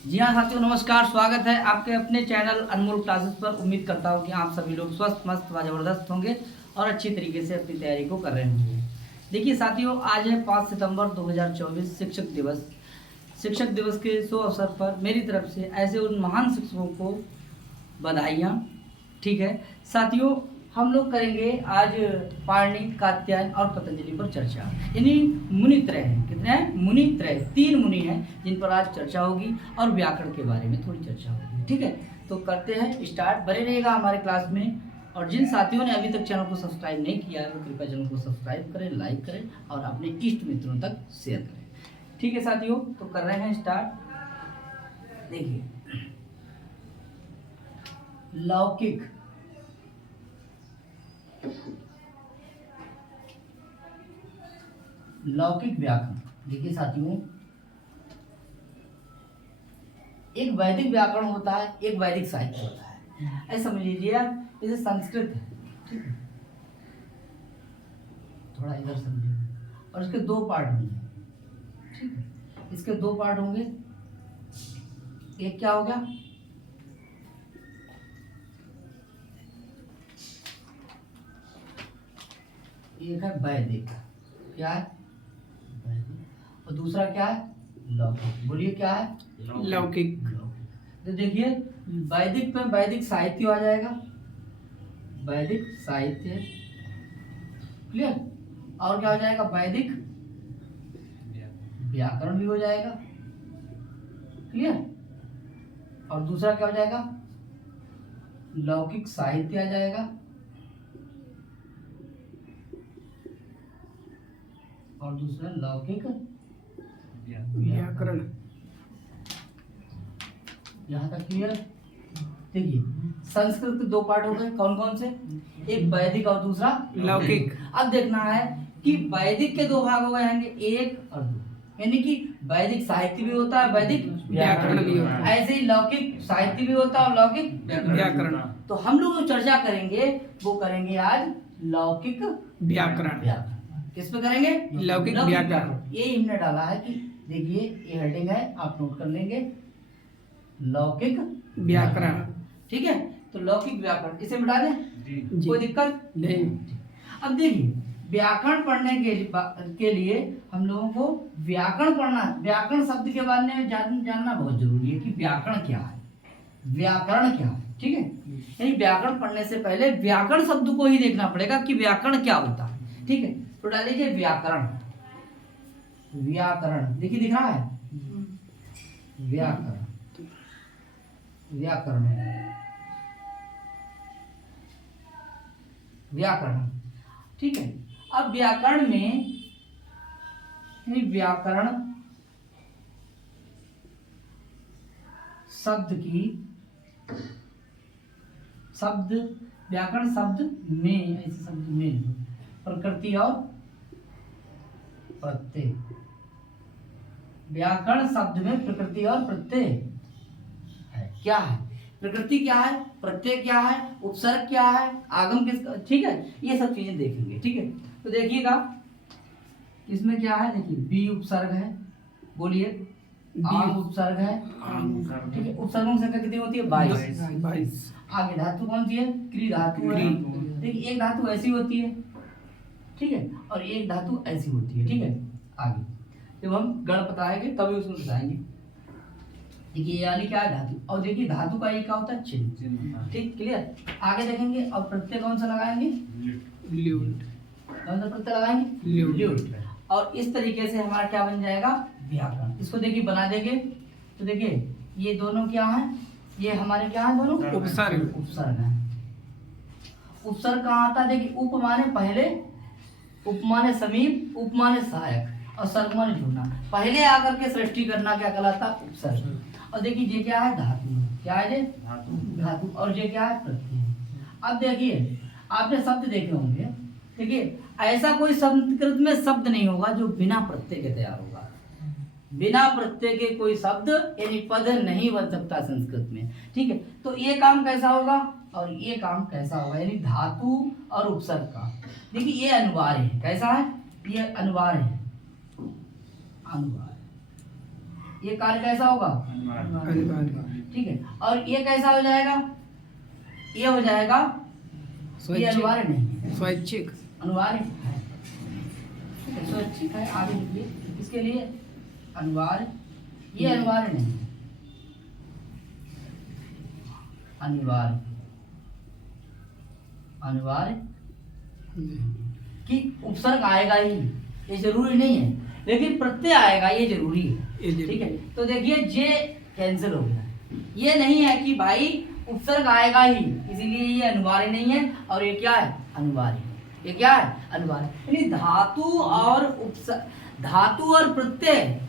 जी हाँ साथियों, नमस्कार। स्वागत है आपके अपने चैनल अनमोल क्लासेस पर। उम्मीद करता हूँ कि आप सभी लोग स्वस्थ मस्त व ज़बरदस्त होंगे और अच्छी तरीके से अपनी तैयारी को कर रहे होंगे। देखिए साथियों, आज है 5 सितंबर 2024 शिक्षक दिवस। शिक्षक दिवस के शुभ अवसर पर मेरी तरफ से ऐसे उन महान शिक्षकों को बधाइयाँ। ठीक है साथियों, हम लोग करेंगे आज पाणिनि, कात्यायन और पतंजलि पर चर्चा। यानी मुनित्रय हैं। कितने हैं? मुनित्रय, 3 मुनि हैं जिन पर आज चर्चा होगी और व्याकरण के बारे में थोड़ी चर्चा होगी। ठीक है, तो करते हैं स्टार्ट। बने रहिएगा हमारे क्लास में। और जिन साथियों ने अभी तक चैनल को सब्सक्राइब नहीं किया है वो कृपया चैनल को सब्सक्राइब करें, लाइक करें और अपने इष्ट मित्रों तक शेयर करें। ठीक है साथियों, तो कर रहे हैं स्टार्ट। देखिए, लौकिक, लौकिक व्याकरण। देखिए साथियों, एक वैदिक व्याकरण होता है, एक वैदिक साहित्य होता है। ऐसा समझ लीजिए आप, जैसे संस्कृत है, ठीक है, थोड़ा इधर समझिए। और इसके 2 पार्ट होंगे, ठीक है, इसके 2 पार्ट होंगे। एक क्या हो गया? एक है वैदिक, क्या है? वैदिक। और दूसरा क्या है? लौकिक। बोलिए क्या है? लौकिक। तो देखिए, वैदिक पे वैदिक साहित्य आ जाएगा, वैदिक साहित्य, क्लियर। और क्या हो जाएगा? वैदिक व्याकरण भी हो जाएगा, क्लियर। और दूसरा क्या हो जाएगा? लौकिक साहित्य आ जाएगा और दूसरा लौकिक व्याकरण। यहाँ तक क्लियर। देखिए, संस्कृत के 2 पार्ट हो गए, कौन कौन से? एक वैदिक और दूसरा लौकिक। अब देखना है कि वैदिक के 2 भाग हो गए हैं, 1 और 2। यानी कि वैदिक साहित्य भी होता है, वैदिक व्याकरण भी होता है। ऐसे ही लौकिक साहित्य भी होता है और लौकिक व्याकरण। तो हम लोग जो चर्चा करेंगे वो करेंगे आज लौकिक व्याकरण। किस पे करेंगे? लौकिक व्याकरण। ये हमने डाला है कि देखिए, ये हेडिंग है, आप नोट कर लेंगे, लौकिक व्याकरण। ठीक है, तो लौकिक व्याकरण इसे मिटा दें जी। कोई दिक्कत नहीं। अब देखिए, व्याकरण पढ़ने के लिए हम लोगों को व्याकरण पढ़ना है। व्याकरण शब्द के बारे में जानना बहुत जरूरी है कि व्याकरण क्या है, व्याकरण क्या है। ठीक है, यानी व्याकरण पढ़ने से पहले व्याकरण शब्द को ही देखना पड़ेगा कि व्याकरण क्या होता है। ठीक है, तो डाल दीजिए व्याकरण। व्याकरण देखिए, दिख रहा है, व्याकरण, व्याकरण, व्याकरण। ठीक है, अब व्याकरण में व्याकरण शब्द की, शब्द, व्याकरण शब्द में, ऐसे शब्द में प्रकृति और प्रत्यय। व्याकरण शब्द में प्रकृति और प्रत्यय है। क्या है? प्रकृति क्या है, प्रत्यय क्या है, उपसर्ग क्या है, आगम किसका, ठीक है, ये सब चीजें देखेंगे। ठीक है, तो देखिएगा इसमें क्या है। देखिए, बी उपसर्ग है, बोलिए, आम उपसर्ग है, ठीक है। उपसर्गों की संख्या कितनी होती है? 22। आगे धातु कौन सी है? क्री धातु है। देखिए, एक धातु ऐसी होती है, ठीक है, और एक धातु ऐसी होती है। ठीक है, आगे जब हम गण बताएंगे तभी उसमें बताएंगे। देखिए, ये वाली क्या है? धातु। और देखिए, धातु का एक क्या होता है? चिन्ह। ठीक, क्लियर। आगे देखेंगे, और प्रत्यय कौन सा लगाएंगे? ल्यूट। कौन सा प्रत्यय लगाएंगे? ल्यूट। और इस तरीके से हमारा क्या बन जाएगा? व्याकरण। इसको देखिए बना देंगे तो देखिए, ये दोनों क्या है? ये हमारे क्या है? दोनों उपसर्ग। उपसर्ग है। उपसर्ग कहाँ आता है? देखिए, उप माने पहले, उप माने समीप, उप माने सहायक और सर्ग माने जुड़ना। पहले आकर के सृष्टि करना क्या कहलाता? उपसर्ग। और देखिए, ये क्या है? धातु। क्या है ये? धातु। और ये क्या है? प्रत्यय। अब देखिए, आपने शब्द देखे होंगे। देखिए, ऐसा कोई संस्कृत में शब्द नहीं होगा जो बिना प्रत्यय के तैयार होगा। बिना प्रत्यय के कोई शब्द यानी पद नहीं बन सकता संस्कृत में। ठीक है, तो ये काम कैसा होगा और ये काम कैसा होगा, यानी धातु और उपसर्ग का। देखिए, ये अनिवार्य है। कैसा है? ये अनिवार्य है, अनिवार्य। ये कार्य कैसा होगा? अनिवार्य। ठीक है। और ये कैसा हो जाएगा? ये हो जाएगा, ये अनिवार्य नहीं है, स्वैच्छिक। अनिवार्य है। ठीक है, स्वैच्छिक है। आगे लिखिए, किसके लिए? अनिवार्य। ये अनिवार्य नहीं है, अनिवार्य, अनिवार्य कि उपसर्ग आएगा ही, ये जरूरी नहीं है, लेकिन प्रत्यय आएगा ये जरूरी है। ठीक है, तो देखिए जे कैंसिल हो गया। ये नहीं है कि भाई उपसर्ग आएगा ही, इसीलिए ये अनिवार्य नहीं है, और ये क्या है? अनिवार्य। ये क्या है? अनिवार्य। यानी धातु और प्रत्यय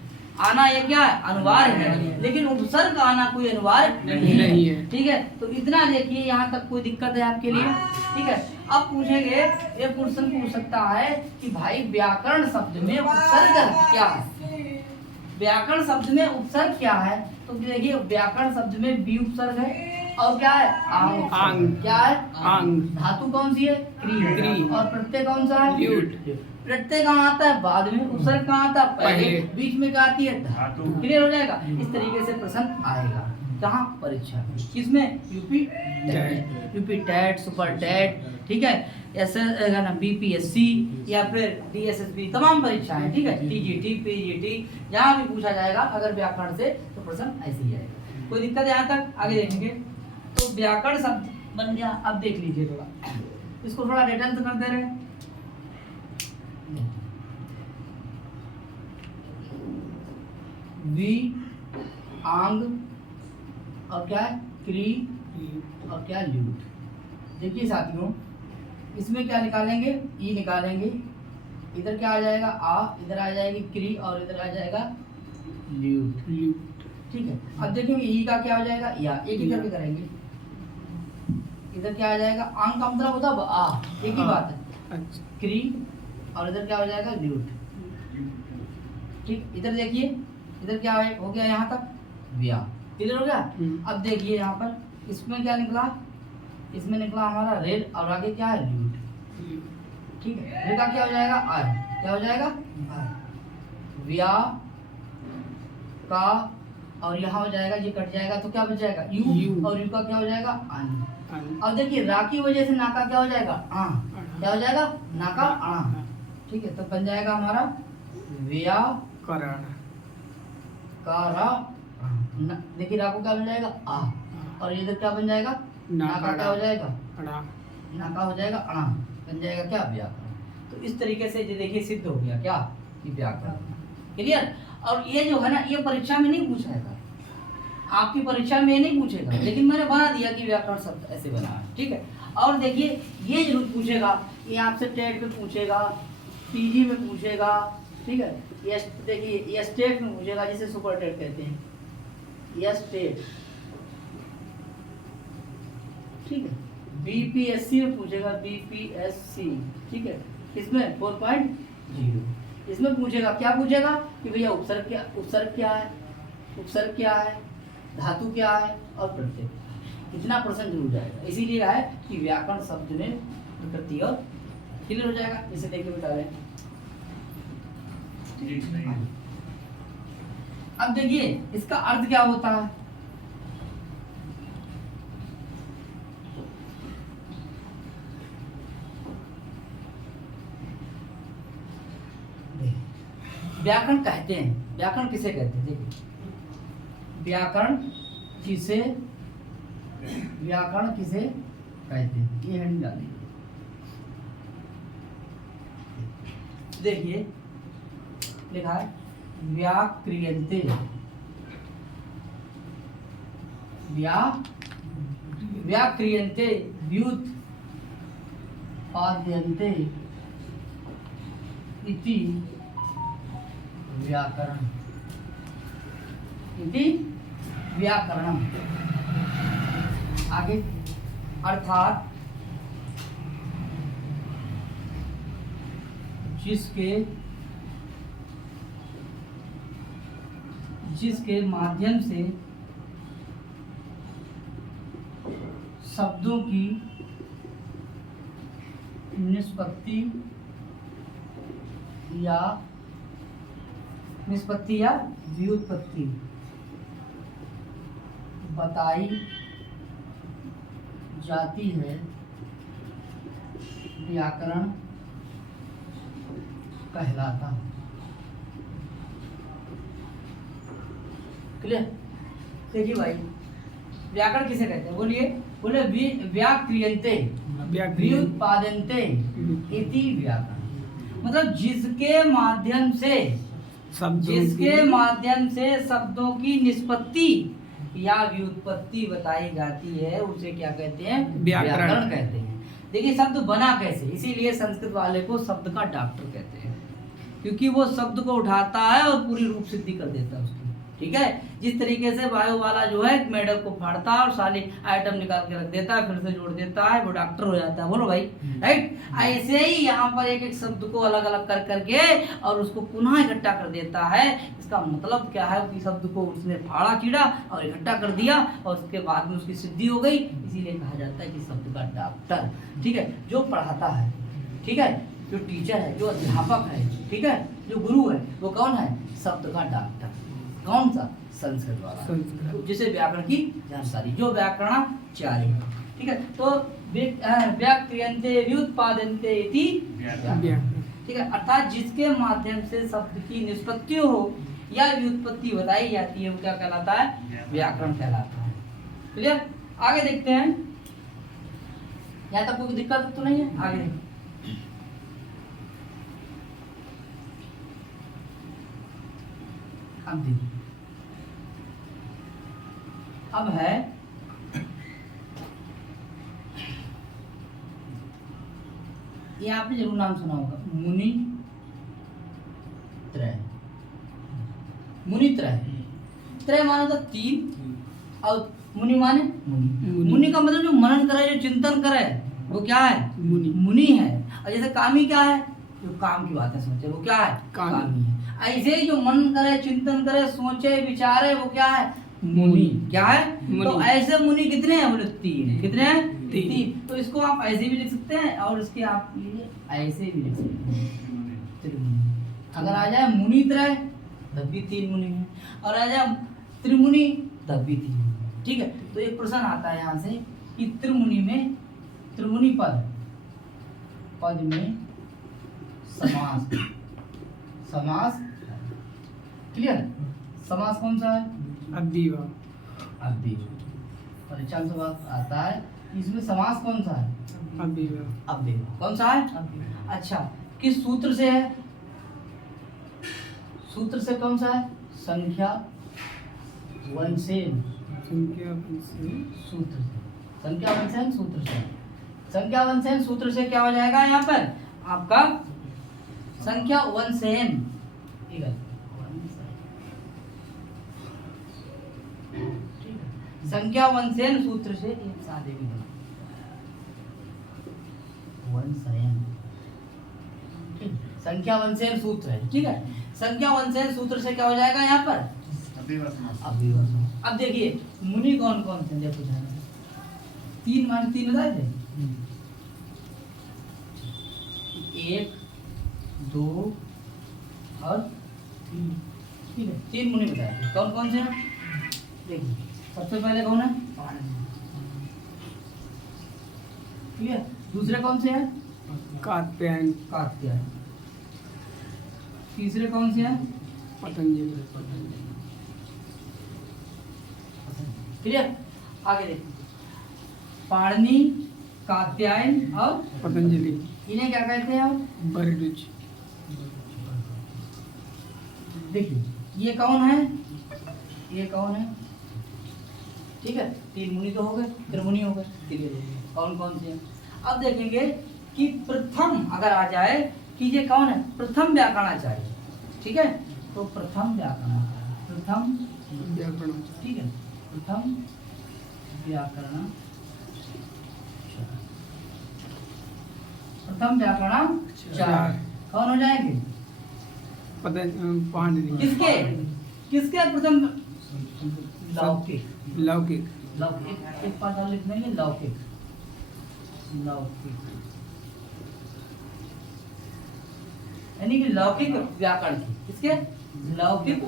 आना ये क्या है? अनिवार्य है, लेकिन उपसर्ग आना कोई अनिवार्य नहीं है। ठीक है, तो इतना देखिए, यहाँ तक कोई दिक्कत है आपके लिए? ठीक है, अब पूछेंगे, ये क्वेश्चन पूछ सकता है कि भाई व्याकरण शब्द में उपसर्ग क्या है? व्याकरण शब्द में उपसर्ग क्या है? तो देखिए, व्याकरण शब्द में बी उपसर्ग है, और क्या है? आंग। आंग। क्या है? आंग। धातु कौन सी है? क्री। क्री। और प्रत्यय कौन सा है? ल्यूट। प्रत्यय कहाँ आता है? बाद में। उपसर्ग कहाँ आता है? पहले। बीच में क्या आती है? धातु। क्लियर हो जाएगा? इस तरीके से प्रश्न आएगा। कहाँ? परीक्षा। किसमें? UP TET, UP TET, super TET, ठीक है, बीपीएससी या फिर डीएसएसबी, तमाम परीक्षाएं। ठीक है, टीजीटी, पीजीटी, जहाँ भी पूछा जाएगा अगर व्याकरण से, तो प्रश्न ऐसे ही आएगा। कोई दिक्कत है यहाँ तक? आगे देखेंगे। तो व्याकरण शब्द बन गया। अब देख लीजिए, थोड़ा इसको थोड़ा डिटेल कर दे रहे हैं। वी, आंग, और क्या है? क्री, और क्या? ल्यूट। देखिए साथियों, इसमें क्या निकालेंगे? ई निकालेंगे। इधर क्या आ जाएगा? आ, इधर आ जाएगी क्री, और इधर आ जाएगा ल्यूट। ठीक है, अब देखेंगे ई का क्या हो जाएगा? या। एक ही करके करेंगे। इधर क्या आ जाएगा? आंग का मतलब होता है आ, एक ही बात है। क्री, और इधर क्या हो जाएगा? ल्यूट। ठीक, इधर देखिए, इधर क्या हो गया? यहाँ तक व्या। क्लियर हो गया? अब देखिए यहाँ पर, इसमें क्या निकला? इसमें निकला हमारा रेल, और आगे क्या है? ल्यूट। ठीक है, रेल का क्या हो जाएगा? आय। क्या हो जाएगा? आय। व्या का, और यहाँ हो जाएगा, ये कट जाएगा तो क्या बच जाएगा? यू। और यू का क्या हो जाएगा? अन। अब देखिए, रा की वजह से नाका क्या हो जाएगा? आ। क्या हो जाएगा? नाका आ। ठीक है, तो बन जाएगा हमारा व्याकरण। देखिए, रा को क्या बन जाएगा? आ, और इधर क्या बन जाएगा? नाका। क्या हो जाएगा? नाका हो जाएगा अणा, बन जाएगा क्या? व्याकरण। तो इस तरीके से ये देखिए सिद्ध हो गया क्या? कि व्याकरण। क्लियर? और ये जो है ना, ये परीक्षा में नहीं पूछेगा, आपकी परीक्षा में नहीं पूछेगा, लेकिन मैंने बना दिया कि व्याकरण शब्द ऐसे बना है। ठीक है, और देखिए, ये जरूर पूछेगा, ये आपसे टेट में पूछेगा, पीजी में पूछेगा। ठीक है, ये देखिए, ये स्टेट में पूछेगा, जिसे सुपर टेट कहते हैं, ये स्टेट। ठीक है, बीपीएससी में पूछेगा, बीपीएससी। ठीक है, इसमें 4.0। इसमें पूछेगा, क्या पूछेगा? कि भैया उपसर्ग क्या, उपसर्ग क्या है, उपसर्ग क्या है, धातु क्या है, और प्रत्यय। इतना प्रश्न जरूर जाएगा। इसीलिए है कि व्याकरण शब्द में प्रकृति और क्लियर हो जाएगा। इसे देखिए बता रहे हैं। अब देखिए, इसका अर्थ क्या होता है? व्याकरण कहते हैं, व्याकरण किसे कहते हैं? देखिए, व्याकरण किसे कहते हैं, ये हेडिंग डालिए। देखिए, लिखा है व्याक्रियन्ते। व्याक्रियन्ते, व्युत्पाद्यन्ते इति व्याकरण, इति व्याकरणम। आगे, अर्थात जिसके माध्यम से शब्दों की निष्पत्ति या निष्पत्ति या व्युत्पत्ति बताई जाती है व्याकरण कहलाता है। क्लियर? देखिए भाई, व्याकरण किसे कहते हैं? बोलिए, बोले व्याक्रियन्ते व्युत्पादन्ते इति व्याकरण। मतलब जिसके माध्यम से शब्दों की निष्पत्ति या व्युत्पत्ति बताई जाती है उसे क्या कहते हैं? व्याकरण कहते हैं। देखिए शब्द बना कैसे, इसीलिए संस्कृत वाले को शब्द का डॉक्टर कहते हैं, क्योंकि वो शब्द को उठाता है और पूरी रूप सिद्धि कर देता है उसकी। ठीक है, जिस तरीके से वायु वाला जो है मेडल को फाड़ता है और सारी आइटम निकाल के रख देता है, फिर से जोड़ देता है, वो डॉक्टर हो जाता है। बोलो भाई, राइट? ऐसे ही यहाँ पर एक एक शब्द को अलग अलग कर करके और उसको पुनः इकट्ठा कर देता है। इसका मतलब क्या है कि शब्द को उसने फाड़ा चीड़ा और इकट्ठा कर दिया और उसके बाद में उसकी सिद्धि हो गई। इसीलिए कहा जाता है कि शब्द का डॉक्टर। ठीक है, जो पढ़ाता है, ठीक है, जो टीचर है, जो अध्यापक है, ठीक है, जो गुरु है, वो कौन है? शब्द का डॉक्टर। कौन सा? संस्कृत वाला, जिसे व्याकरण की जानकारी, जो व्याकरणाचार्य है। ठीक है, तो व्याक्रियन्ते व्युत्पादन्ते इति व्याकरण। ठीक है, अर्थात जिसके माध्यम से शब्द की निष्पत्ति हो या व्युत्पत्ति बताई जाती है वो क्या कहलाता है? व्याकरण कहलाता है। क्लियर? आगे देखते हैं। यहाँ तक कोई दिक्कत तो नहीं है? आगे देखते हैं। अब देखिए, अब है ये आपने जरूर नाम सुना होगा, मुनि त्रय। मुनि त्रय, त्रय माने तो तीन और मुनि माने मुनि। मुनि का मतलब जो मनन करे, जो चिंतन करे, वो क्या है? मुनि है। और जैसे कामी क्या है? जो काम की बातें सोचे, वो क्या है? कामी है। ऐसे ही जो मन करे, चिंतन करे, सोचे, विचारे, वो क्या है? मुनि। क्या है? तो ऐसे मुनि कितने हैं? बोले तीन। कितने हैं? तीन। तो इसको आप ऐसे भी लिख सकते हैं और इसके आप ऐसे भी लिख सकते हैं। अगर आ जाए मुनि त्रय तब भी तीन मुनि हैं, और आ जाए त्रिमुनि तब भी तीन। ठीक है, तो एक प्रश्न आता है यहाँ से कि त्रिमुनि में, त्रिमुनि पद में समास क्लियर? समास कौन सा है? अव्ययीय। परीक्षा में बात आता है, इसमें समास कौन सा है? अव्ययीय। कौन सा है? अच्छा, किस सूत्र से है? सूत्र से कौन सा है? संख्या वंशेन सूत्र से। संख्या वंशेन सूत्र से। संख्या वंशेन सूत्र से क्या हो जाएगा यहाँ पर आपका? संख्या वंशेन। संख्या वंशेन सूत्र से एक सादे भी बना वंशयन। संख्या वंशेन सूत्र है। ठीक है, संख्या वंशेन सूत्र से क्या हो जाएगा यहाँ पर? अब देखिए मुनि कौन कौन से, देखो तीन माने तीन बताए थे, एक, दो और तीन। ठीक है, तीन मुनि बताए थे। कौन कौन से? देखिए सबसे पहले कौन है? ठीक है, दूसरे कौन से हैं? कात्यायन। तीसरे कौन से हैं? पतंजलि। क्लियर? आगे देखिए, पाणिनि, कात्यायन और पतंजलि, इन्हें क्या कहते हैं? बरडुच। देखिए ये कौन है? ये कौन है? ठीक है, तीन मुनि तो हो गए, त्रिमुनि हो गए। क्लियर? कौन कौन से हैं? अब देखेंगे कि प्रथम अगर आ जाए कि ये कौन है? प्रथम व्याकरणाचार्य। ठीक है, तो प्रथम व्याकरणाचार्य, प्रथम व्याकरण। ठीक है, प्रथम व्याकरण, प्रथम व्याकरणाचार्य कौन हो जाएंगे? पाणिनि। किसके? किसके प्रथम? लौकिक। लौकिक। लौकिक एक पाठ लिख देंगे, लौकिक। लौकिक यानी कि लौकिक व्याकरण की। किसके? लौकिक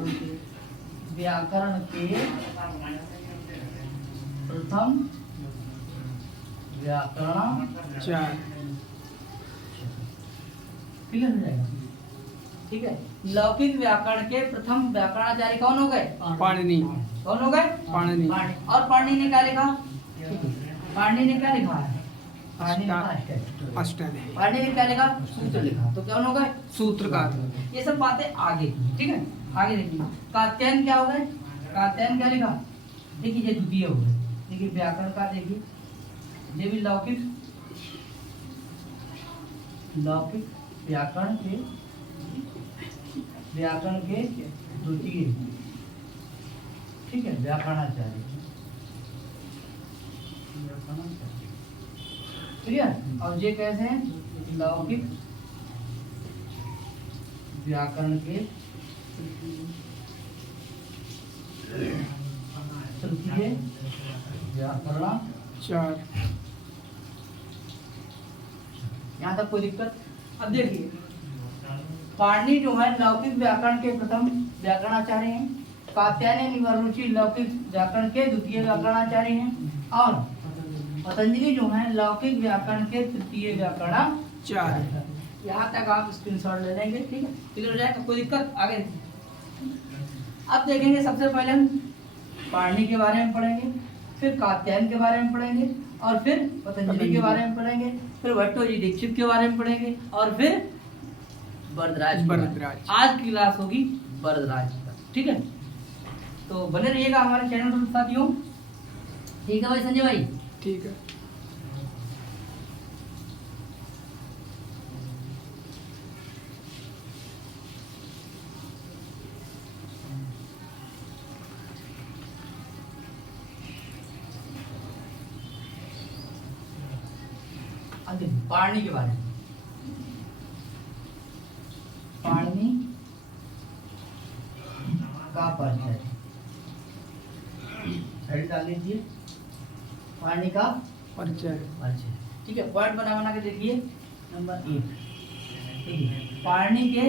व्याकरण के प्रथम व्याकरण 4 क्लियर हो जाएगा। ठीक है, लौकिक व्याकरण के प्रथम व्याकरणाचार्य कौन हो गए? पाणिनि कौन हो गए? पाणिनि और पाणिनि ने क्या लिखा? पाणिनि ने क्या लिखा है? पाणिनि ने लिखा अष्टाध्यायी पाणिनि ने क्या लिखा? सूत्र लिखा। तो कौन हो गए? सूत्रकार ये सब बातें आगे की। ठीक है, आगे देखिए कात्यायन क्या हो गए? कात्यायन क्या लिखा? देखिए ये द्वितीय हो गए। देखिए व्याकरण का देखिए ये भी लौकिक व्याकरण के द्वितीय। ठीक है, व्याकरणाचार्य क्लियर। और ये कैसे हैं? लौकिक व्याकरण के तृतीय व्याकरण 4 यहाँ तक कोई दिक्कत? अब देखिए पाणिनि जो है लौकिक व्याकरण के प्रथम व्याकरणाचार्य हैं, कात्यायन निवरुचि लौकिक व्याकरण के द्वितीय व्याकरणाचार्य हैं, और पतंजलि जो है लौकिक व्याकरण के तृतीय व्याकरणाचार्य। यहाँ तक आप स्क्रीनशॉट ले लेंगे। ठीक है, क्लियर हो जाएगा, कोई दिक्कत? आगे अब देखेंगे सबसे पहले हम पाणिनि के बारे में पढ़ेंगे, फिर कात्यायन के बारे में पढ़ेंगे, और फिर पतंजलि के बारे में पढ़ेंगे, फिर भट्टोजी दीक्षित के बारे में पढ़ेंगे, और फिर वरदराज। आज की क्लास होगी वरदराज तक। ठीक है, तो बने रहिएगा हमारे चैनल पर साथियों। ठीक है भाई संजय भाई? ठीक है। पाणिनि के बारे में पाणिनि का परिचय डाल लीजिए। पाणिनि का परिचय ठीक है, पॉइंट बना के देखिए। नंबर 1 देखिए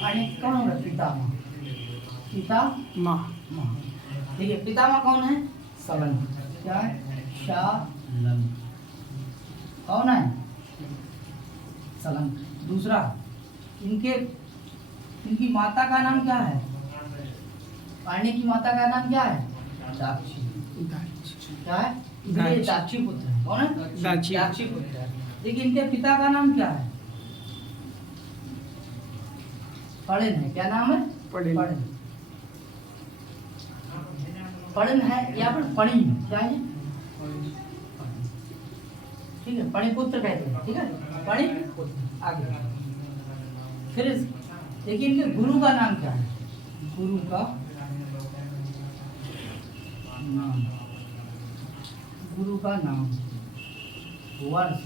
पाणिनि कौन होगा? पितामह। देखिए पितामह कौन है? सलंग। क्या है? शालंग। कौन है? सलंग। दूसरा इनकी माता का नाम क्या है? पाणिनि की माता का नाम क्या है? दाक्षी। क्या है? ये दाक्षी पुत्र है। कौन है? दाक्षी पुत्र है। देखिए इनके पिता का नाम क्या है? पड़िन है। क्या नाम है? पड़िन है या फिर पणि। क्या है? ठीक है, पणिपुत्र कहते हैं। ठीक है, पणिपुत्र। आगे फिर देखिए इनके गुरु का नाम क्या है? गुरु का नाम वर्ष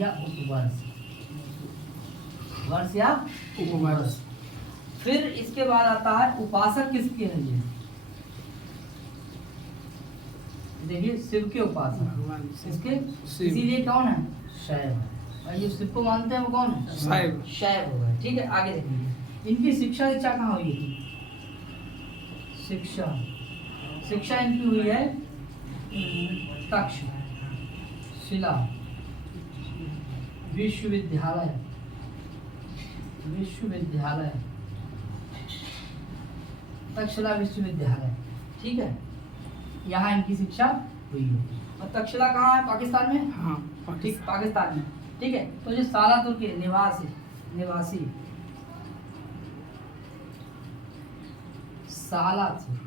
या उपवर्ष। वर्ष या उपवर्ष। फिर इसके बाद आता है उपासक किसके हैं? ये देखिए शिव के उपासक। इसके इसीलिए कौन है? शैव। और ये शिव को मानते हैं वो कौन है? शैव होगा। ठीक है, आगे देखिए इनकी शिक्षा दीक्षा कहाँ हुई थी? शिक्षा इनकी हुई है तक्षशिला विश्वविद्यालय। तक्षशिला विश्वविद्यालय। ठीक है, यहाँ इनकी शिक्षा हुई है। और तक्षशिला कहाँ है? पाकिस्तान में। हाँ, ठीक, पाकिस्तान में। ठीक है, तो जो सालातुर के निवासी सालातुर।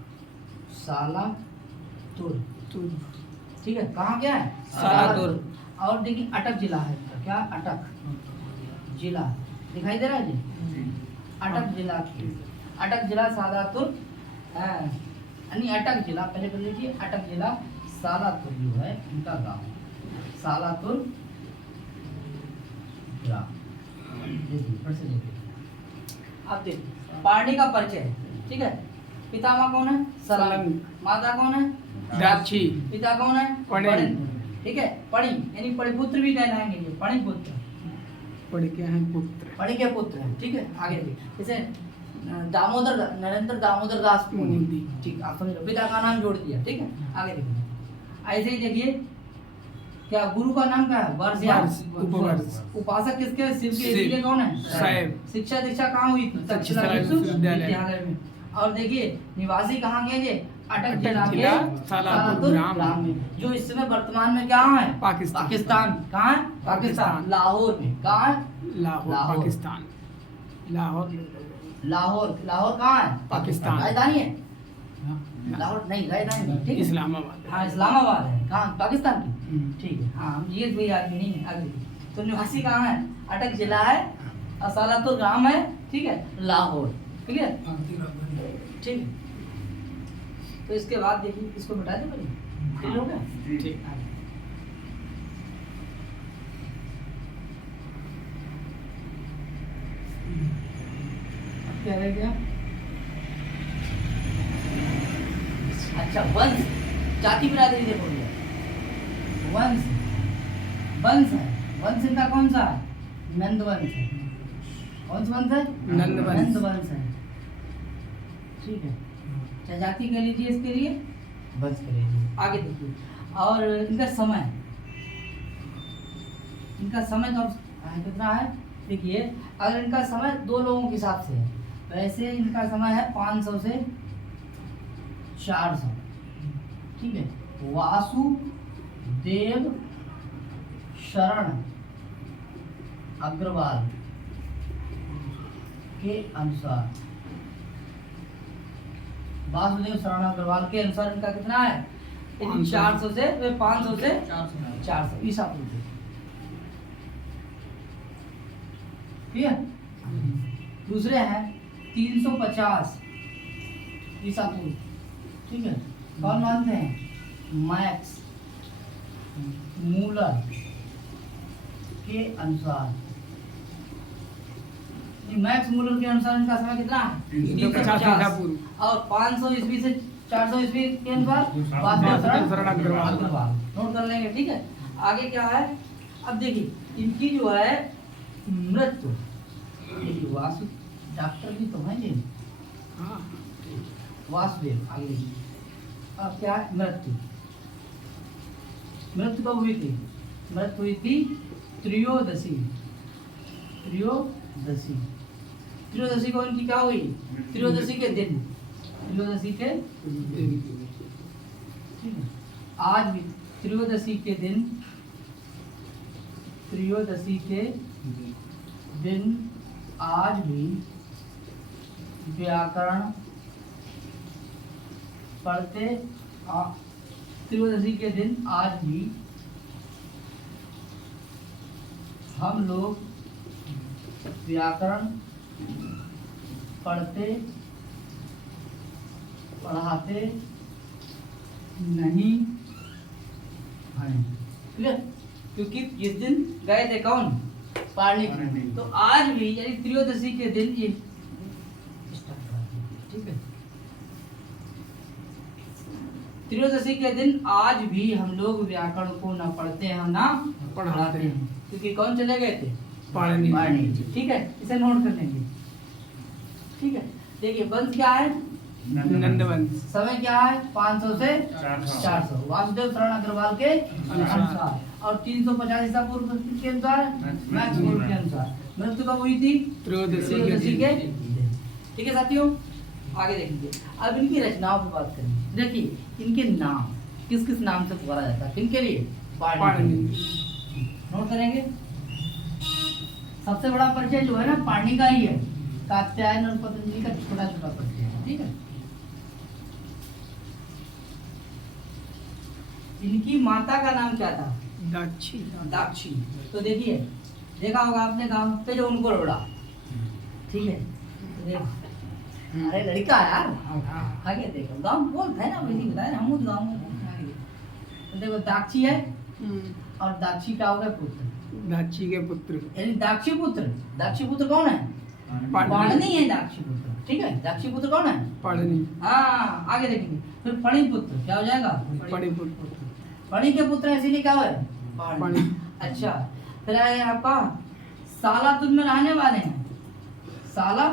ठीक है, कहाँ क्या है? सालातुर। और देखिए अटक जिला है। क्या? अटक जिला दिखाई दे रहा है जी? अटक जिला सालातुर है। यानी अटक जिला, पहले कर लीजिए। अटक जिला सालातुर जो है उनका गाँव सालातुर ग्राम। देखिए अब देखिए पाणिनि का परिचय। ठीक है, पितामह कौन है? सलंग। माता कौन है? दाक्षी। पिता कौन है? पणिन। ठीक है, पणि यानी पणिपुत्र भी कहलाएंगे। ये पणिपुत्र। पढ़ के हैं पुत्र। पढ़ी के पुत्र हैं, ठीक है। आगे देखिए जैसे दामोदर नरेंद्र दामोदर दास मोदी, ठीक, आप समझ लो, पिता का नाम जोड़ दिया, ठीक है। आगे देखिए ऐसे ही देखिए क्या गुरु का नाम क्या है? वर्ष या वर्ष, उपवर्ष। उपासक किसके? शिव के, शिव। इसलिए कौन है? शैव। शिक्षा दीक्षा कहाँ हुई थी? तक्षशिला विश्वविद्यालय में। और देखिए निवासी कहाँ के? अटक अटक जिला के जिला सालापुर ग्राम में, जो इस समय वर्तमान में कहाँ है? पाकिस्तान। पाकिस्तान कहाँ है? पाकिस्तान, लाहौर में। कहाँ है? लाहौर, लाहौर। पाकिस्तान। लाहौर, लाहौर, लाहौर कहाँ है? पाकिस्तान। राजधानी है? लाहौर नहीं, राजधानी नहीं, ठीक है। इस्लामाबाद। हाँ, इस्लामाबाद है। कहाँ? पाकिस्तान की, हम्म। ठीक है। हाँ, हम ये कोई आदमी नहीं है। आगे तो निवासी कहाँ है? अटक जिला है और सालापुर ग्राम है, ठीक है, लाहौर, क्लियर, ठीक है। तो इसके बाद देखिए इसको बता दे भाई, क्लियर हो गया? ठीक। अब क्या रह गया? अच्छा, वंश, जाति बिरादरी देखो भैया, वंश, वंश है, वंश इनका कौन सा है? नंद वंश है। कौन सा वंश है? नंद वंश। नंद वंश है, ठीक है। अच्छा, जाति कह लीजिए, इसके लिए वंश कह लीजिए। आगे देखिए, और इनका समय, इनका समय तो कितना है? देखिए अगर इनका समय दो लोगों के हिसाब से है, वैसे इनका समय है 500 से 400, ठीक है। वासुदेव शरण अग्रवाल के अनुसार, वासुदेव शरण अग्रवाल के अनुसार इनका कितना है? 400 से 500 से 400 ईसा पूर्व, ठीक है। दूसरे हैं 350 ईसा पूर्व, ठीक है। कौन मानते हैं? मैक्स मूलर के अनुसार, मैक्स मूलर के अनुसार इनका समय कितना है? 350 पूर्व। और 500 ईस्वी से 400 ईस्वी के अनुसार वासुदेव शरण अग्रवाल, नोट कर लेंगे, ठीक है। आगे क्या है? अब देखिए इनकी जो है मृत्यु, देखिए वासु डॉक्टर भी तो है जी, हाँ। वासुदेव। आगे देखिए अब क्या है? मृत्यु, मृत्यु कब हुई थी? मृत्यु हुई थी त्रयोदशी, त्रयोदशी, त्रयोदशी को इनकी क्या हुई? त्रयोदशी के दिन, त्रयोदशी के दिन, ठीक है। आज भी त्रयोदशी के दिन, त्रयोदशी के दिन आज भी व्याकरण पढ़ते, त्रयोदशी के दिन आज भी हम लोग व्याकरण पढ़ते पढ़ाते नहीं हैं, क्लियर। क्योंकि जिस दिन गए थे कौन? पढ़ने के लिए, तो आज भी यानी त्रयोदशी के दिन ये, ठीक है, त्रयोदशी के दिन आज भी हम लोग व्याकरण को न पढ़ते हैं ना पढ़ाते हैं, क्योंकि कौन चले गए थे? पढ़ने। ठीक है, इसे नोट कर लेंगे, ठीक है। देखिए वंश क्या है? नंद वंश। समय क्या है? 500 से 400 वासुदेव शरण अग्रवाल के अनुसार, और 350 ईसा पूर्व के अनुसार, मैक्स मूलर के अनुसार। मृत्यु कब हुई थी? त्रयोदशी के दिन, ठीक है साथियों। आगे देखेंगे, अब इनकी रचनाओं की बात करेंगे। देखिए इनके नाम किस किस नाम से पुकारा जाता है? किनके लिए? पाणिनि। नोट करेंगे, सबसे बड़ा परिचय जो है ना पाणिनि का ही है, कात्यायन और पतंजलि का छोटा छोटा परिचय है, ठीक है। इनकी माता का नाम क्या था? दाक्षी। दाक्षी। तो देखिए देखा होगा आपने गांव पे जो उनको रोड़ा, ठीक है, तो देखो, अरे लड़का है यार, आगे देखो गांव बोलते हैं ना, वैसे बताया हम गांव में। तो देखो दाक्षी है, और दाक्षी का हो गया पुत्र, दाक्षी के पुत्र। यानी दाक्षी पुत्र। दाक्षी पुत्र कौन है? पाणिनि है दाक्षी पुत्र, ठीक है। दाक्षी पुत्र कौन है? पाणिनि। हाँ, आगे देखेंगे फिर फणी पुत्र क्या हो जाएगा? फणी पुत्र। फणी के पुत्र है, इसीलिए क्या है? पाणिनि। अच्छा, फिर आए आपका सालातुर में रहने वाले हैं। साला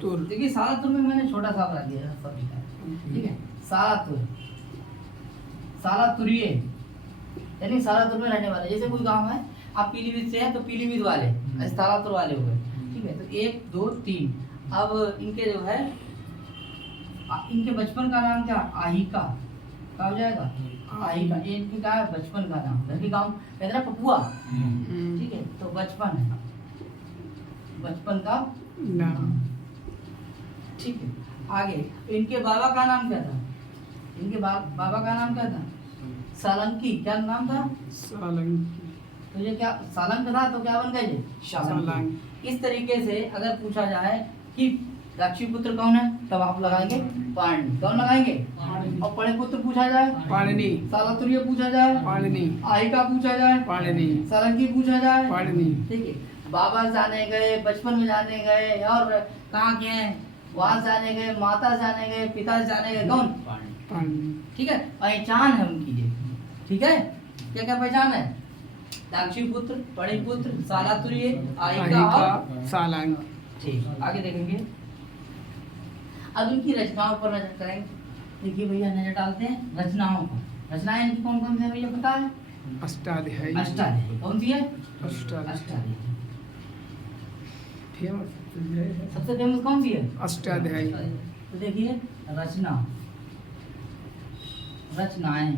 तुर देखिए सालातुर में मैंने छोटा सा बना दिया है, सब लिखा है, ठीक है। सालातुर, सालातुरिये यानी सालातुर में रहने वाले। जैसे कोई गांव है, आप पीलीभीत से हैं तो पीलीभीत वाले, ऐसे सालातुर वाले हो गए, ठीक है। तो 1 2 3। अब इनके जो है इनके बचपन का नाम क्या? आहिका। क्या हो जाएगा? आहिका। ये इनकी क्या है? बचपन का नाम। घर के गाँव कहते हैं पपुआ, ठीक है। तो बचपन है, बचपन का नाम ठीक है। आगे इनके बाबा का नाम क्या था? इनके बाबा का नाम क्या था? सालंकी। क्या नाम था? सालंकी तो ये क्या सालंक था, तो क्या बन गए ये? सालंक। इस तरीके से अगर पूछा जाए कि दाक्षीपुत्र कौन है, तब आप लगाएंगे पाणिनि। कौन लगाएंगे? और पणिपुत्र पूछा जाए पाणिनि सालातुर्य पूछा जाए पाणिनि आहिका पूछा जाए पाणिनि सालंकी पूछा जाए पाणिनि ठीक है। बाबा जाने गए, बचपन में जाने गए, और कहाँ के हैं, वहां जाने गए, माता जाने गए, पिता जाने गए, कौन? पाणिनि ठीक है। पहचान है उनकी ये, ठीक है। क्या क्या पहचान है? दाक्षीपुत्र, पणिपुत्र, सालातुर्य, आहिका और आहिका सालंक। ठीक। आगे देखेंगे, अब इनकी रचनाओं पर नजर करेंगे। देखिए भैया, नजर डालते हैं रचनाओं पर। रचनाएं इनकी कौन कौन सी है भैया, पता है? अष्टाध्यायी अष्टाध्यायी। कौन सी है? अष्टाध्यायी अष्टाध्यायी। फेमस सबसे फेमस कौन सी है? अष्टाध्यायी। तो देखिए रचना, रचनाएं,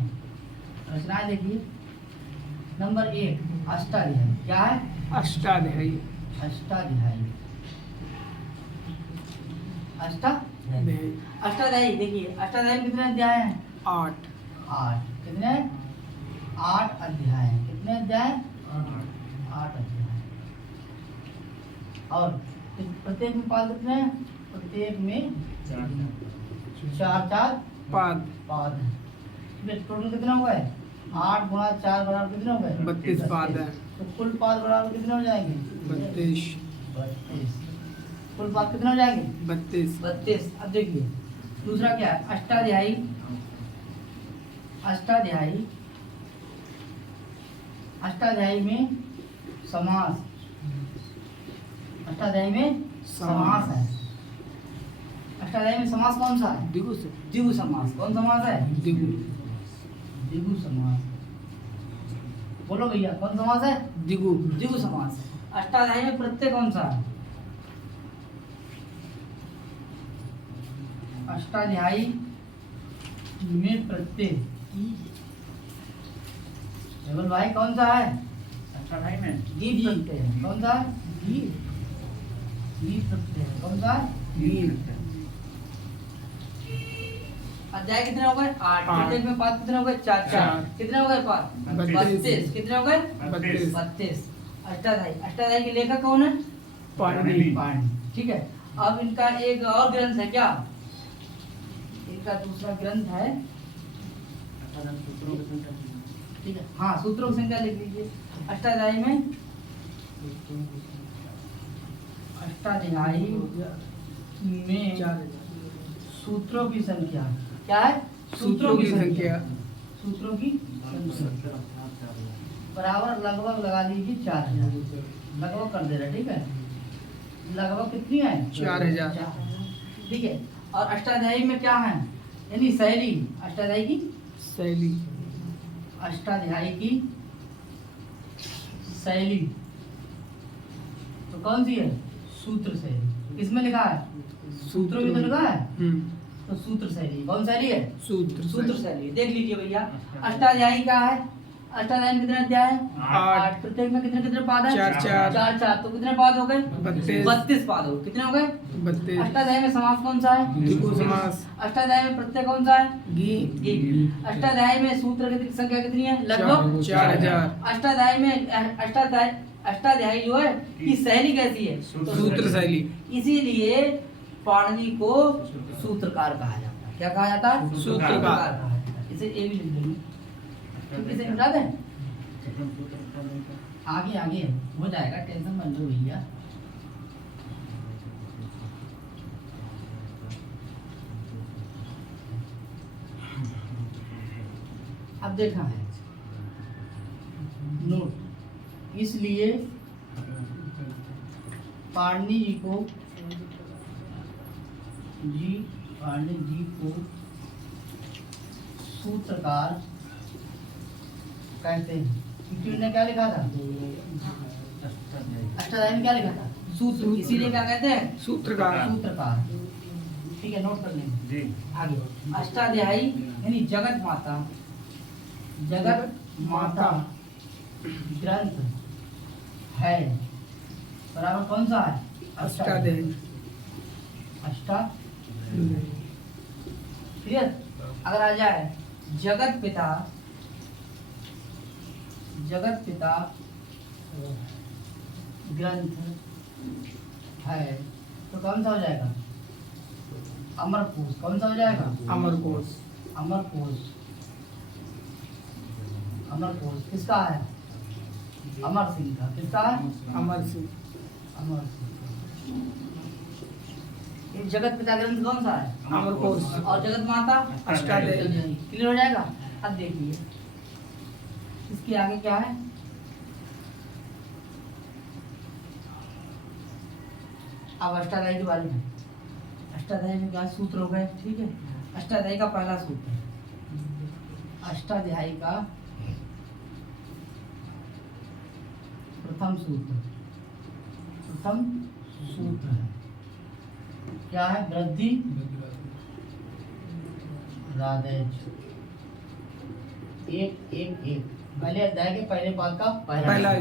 रचनाएं देखिए। नंबर 1 अष्टाध्यायी। क्या है? अष्टाध्यायी अष्टाध्यायी। अष्टाध्यायी। अष्टाध्यायी देखिए, अष्टाध्यायी में कितने अध्याय हैं? 8 8। कितने? 8 अध्याय हैं। कितने अध्याय? 8 अध्याय। और प्रत्येक में पाद कितने हैं? प्रत्येक में 4 पाद पाद हैं। टोटल कितने हो गए? 8 गुणा 4 बराबर कितने हो गए? 32 पाद है। तो कुल पाद बराबर कितने हो जाएंगे? 32 32। कुल पाद कितने हो जाएंगे? 32 32। अब देखिए दूसरा क्या है? अष्टाध्यायी। अष्टाध्यायी, अष्टाध्यायी में समास। अष्टाध्यायी में समास है। अष्टाध्यायी में समास कौन सा है? दिगु से द्विगु समास। कौन समास है? दिगु द्विगु समास। बोलो भैया, कौन समास है? दिगु द्विगु समास। अष्टाध्यायी में प्रत्यय कौन सा है? अष्टाध्यायी में प्रत्यय केवल भाई कौन सा है? अष्टाध्यायी में गी प्रत्यय है। कौन सा है? गी प्रत्यय है। कौन सा है? अध्याय कितने हो गए? 8। प्रत्येक में पाद कितने हो गए? 4। कितने हो गए पाद? 32। कितने हो गए? 32। अष्टाध्यायी। अष्टाध्यायी के लेखक कौन है? पाणिनि पाणिनि। ठीक है। अब इनका एक और ग्रंथ है, क्या? इनका दूसरा ग्रंथ है, ठीक है। हाँ, सूत्रों की संख्या लिख लीजिए। अष्टाध्यायी में, अष्टाध्यायी में सूत्रों की संख्या क्या है? सूत्रों की संख्या सूत्रों की संख्या बराबर लगभग लगा लीजिए 4000। लगभग कर दे रहा, ठीक है। लगभग कितनी है? 4000। ठीक है। और अष्टाध्यायी में क्या है? यानी शैली, अष्टाध्यायी की शैली अष्टाध्यायी की शैली तो कौन सी है? सूत्र शैली। किसमें लिखा है? सूत्रों में तो लिखा है। तो सूत्र शैली। कौन शैली है? सूत्र शैली। देख लीजिए भैया, अष्टाध्यायी क्या है? अष्टाध्यायी में कितने अध्याय है? 8। प्रत्येक में कितने कितने पाद है? 4। तो कितने पाद हो गए? 32 पाद हो। कितने हो गए? 32। अष्टाध्यायी में समास कौन सा है? द्विगु समास। अष्टाध्यायी में प्रत्यय कौन सा है? गी। अष्टाध्यायी में सूत्र की संख्या कितनी है? लगभग 4000। अष्टाध्यायी में अष्टाध्यायी जो है की शैली कैसी है? सूत्र शैली। इसीलिए पाणिनि को सूत्रकार कहा जाता है। क्या कहा जाता है? सूत्रकार कहा जाता है। इसे ए भी लिख देंगे, इसे मिटा दें। आगे आगे हो जाएगा, टेंशन मत लो भैया। अब देखना है नोट, इसलिए पाणिनि जी को सूत्रकार कहते हैं। क्योंकि उन्होंने क्या लिखा था? अष्टाध्यायी में क्या लिखा था? सूत्र, इसीलिए क्या कहते हैं? सूत्रकार। सूत्रकार। ठीक है, नोट कर लेंगे। आगे अष्टाध्यायी यानी जगत माता ग्रंथ है, बराबर कौन सा है? अष्टाध्यायी। क्लियर? अगर आ जाए जगत पिता ग्रंथ है तो कौन सा हो जाएगा? अमरकोश। कौन सा हो जाएगा? अमरकोश। अमरकोश किसका है? अमर सिंह का। किसका है? अमर सिंह। ये जगत पिता ग्रंथ कौन सा है? अमरकोश। और जगत माता अष्टाध्यायी। क्लियर हो जाएगा? अब देखिए इसके आगे क्या है? अब अष्टाध्यायी के बारे में। अष्टाध्यायी में क्या सूत्र हो गए? ठीक है, अष्टाध्यायी का पहला सूत्र, अष्टाध्यायी का प्रथम सूत्र है क्या है? वृद्धि राधेज। एक पहले अध्याय के पहले पाद का पहला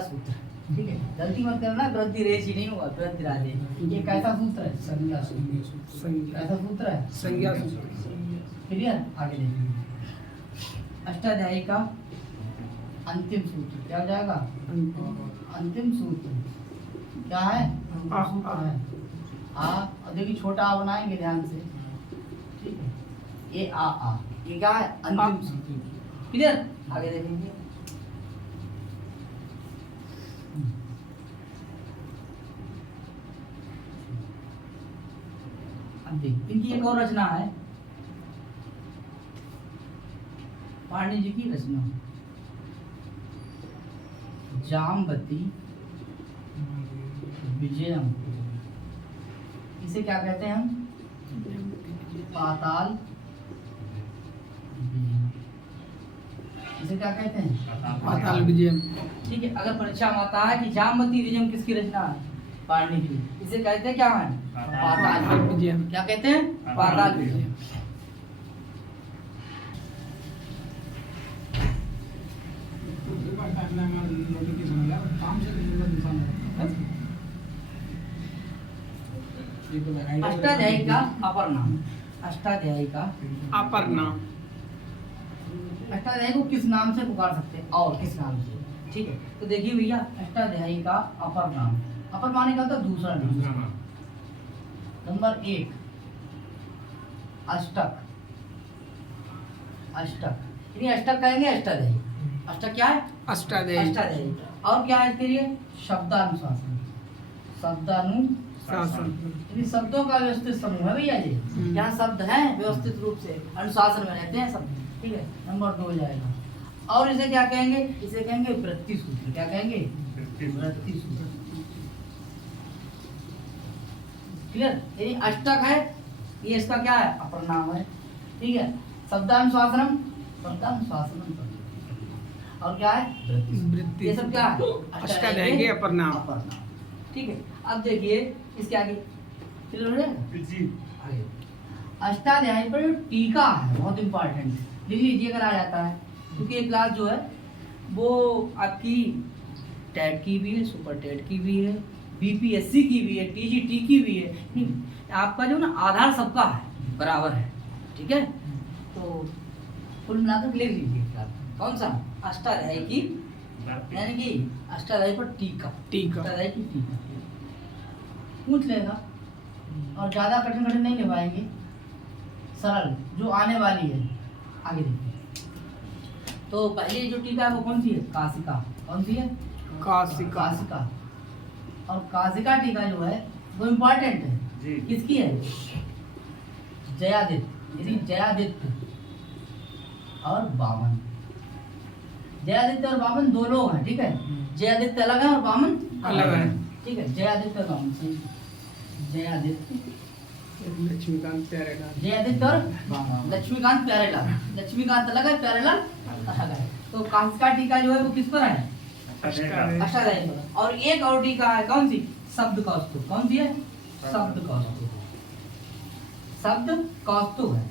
सूत्र। ठीक है, गलती मत करना, वृद्धि रेश ही नहीं होगा, वृद्धि राधे। ये कैसा सूत्र है? संज्ञा सूत्र। कैसा सूत्र है? संज्ञा सूत्र। क्लियर? आगे देखिए अष्टाध्यायी का अंतिम सूत्र क्या हो जाएगा? अंतिम सूत्र क्या है? सूत्र है और देखिए छोटा आ बनाएंगे ध्यान से। ठीक है, ये आ ये क्या है? अंतिम सूत्र। क्लियर? आगे देखेंगे अब देखिए इनकी एक और रचना है, पाणिनि जी की रचना जामवती विजयम। इसे क्या कहते हैं हम? पाताल विजयम। इसे क्या कहते हैं? पाताल विजयम। ठीक है, अगर परीक्षा में आता है कि जामवती विजयम किसकी रचना है? पाणिनि की। इसे कहते हैं क्या है? पाताल विजयम। क्या कहते हैं? पाताल विजयम। अष्टाध्यायी का अपर नाम। अष्टाध्यायी को किस नाम से पुकार सकते हैं और किस नाम से? ठीक है, तो देखिए भैया अष्टाध्यायी का अपर नाम, अपर माने का होता है दूसरा नाम। नंबर 1 अष्टक। यानी अष्टक कहेंगे अष्टाध्यायी। अष्टक क्या है? अष्टाध्यायी। और क्या है इसके लिए? शब्दानुशासन। यानी शब्दों का व्यवस्थित समूह है भैया जी। यहाँ शब्द हैं व्यवस्थित रूप से अनुशासन में रहते हैं सब। ठीक है, नंबर 2 हो जाएगा। और इसे क्या कहेंगे? इसे कहेंगे वृत्ति सूत्र। क्या कहेंगे? वृत्ति सूत्र। क्लियर? यानी अष्टक है, ये इसका क्या है? अपर नाम है। ठीक है, शब्दानुशासनम और क्या है? वृत्ति। ये सब क्या है? अष्टाध्यायी के अपर नाम। ठीक है, अब देखिए इसके आगे क्लियर हो जाएगा? अष्टाध्यायी पर जो टीका है बहुत इंपॉर्टेंट, लिख लीजिए अगर आ जाता है, क्योंकि ये क्लास जो है वो आपकी टेट की भी है, सुपर टेट की भी है, बीपीएससी की भी है, टीजीटी की भी है। आपका जो ना आधार सबका है, बराबर है। ठीक है, तो कुल मिलाकर लिख लीजिए कौन सा? अष्टाध्यायी की, यानी कि अष्टाध्यायी पर टीका। अष्टाध्यायी की टीका पूछ लेगा और ज़्यादा कठिन नहीं ले पाएंगे, सरल जो आने वाली है। आगे देखिए, तो पहले जो टीका है वो कौन सी है? काशिका। कौन सी है? काशिका। और काशिका टीका जो है वो इम्पोर्टेंट है। किसकी है? जयादित्य। यानी जयादित्य और वामन। जयादित्य और वामन दो लोग हैं। ठीक है, जयादित्य अलग है और वामन अलग है। ठीक है, जय आदित्य का नाम से जय आदित्य, लक्ष्मीकांत प्यारेलाल। जय आदित्य और लक्ष्मीकांत प्यारेलाल। लक्ष्मीकांत अलग है, प्यारेलाल अलग है। तो कांस्का टीका जो है वो किस पर है? अष्टाध्यायी पर। और एक और टीका है कौन सी? शब्द कौस्तुभ। कौन सी है? शब्द कौस्तुभ। शब्द कौस्तुभ है,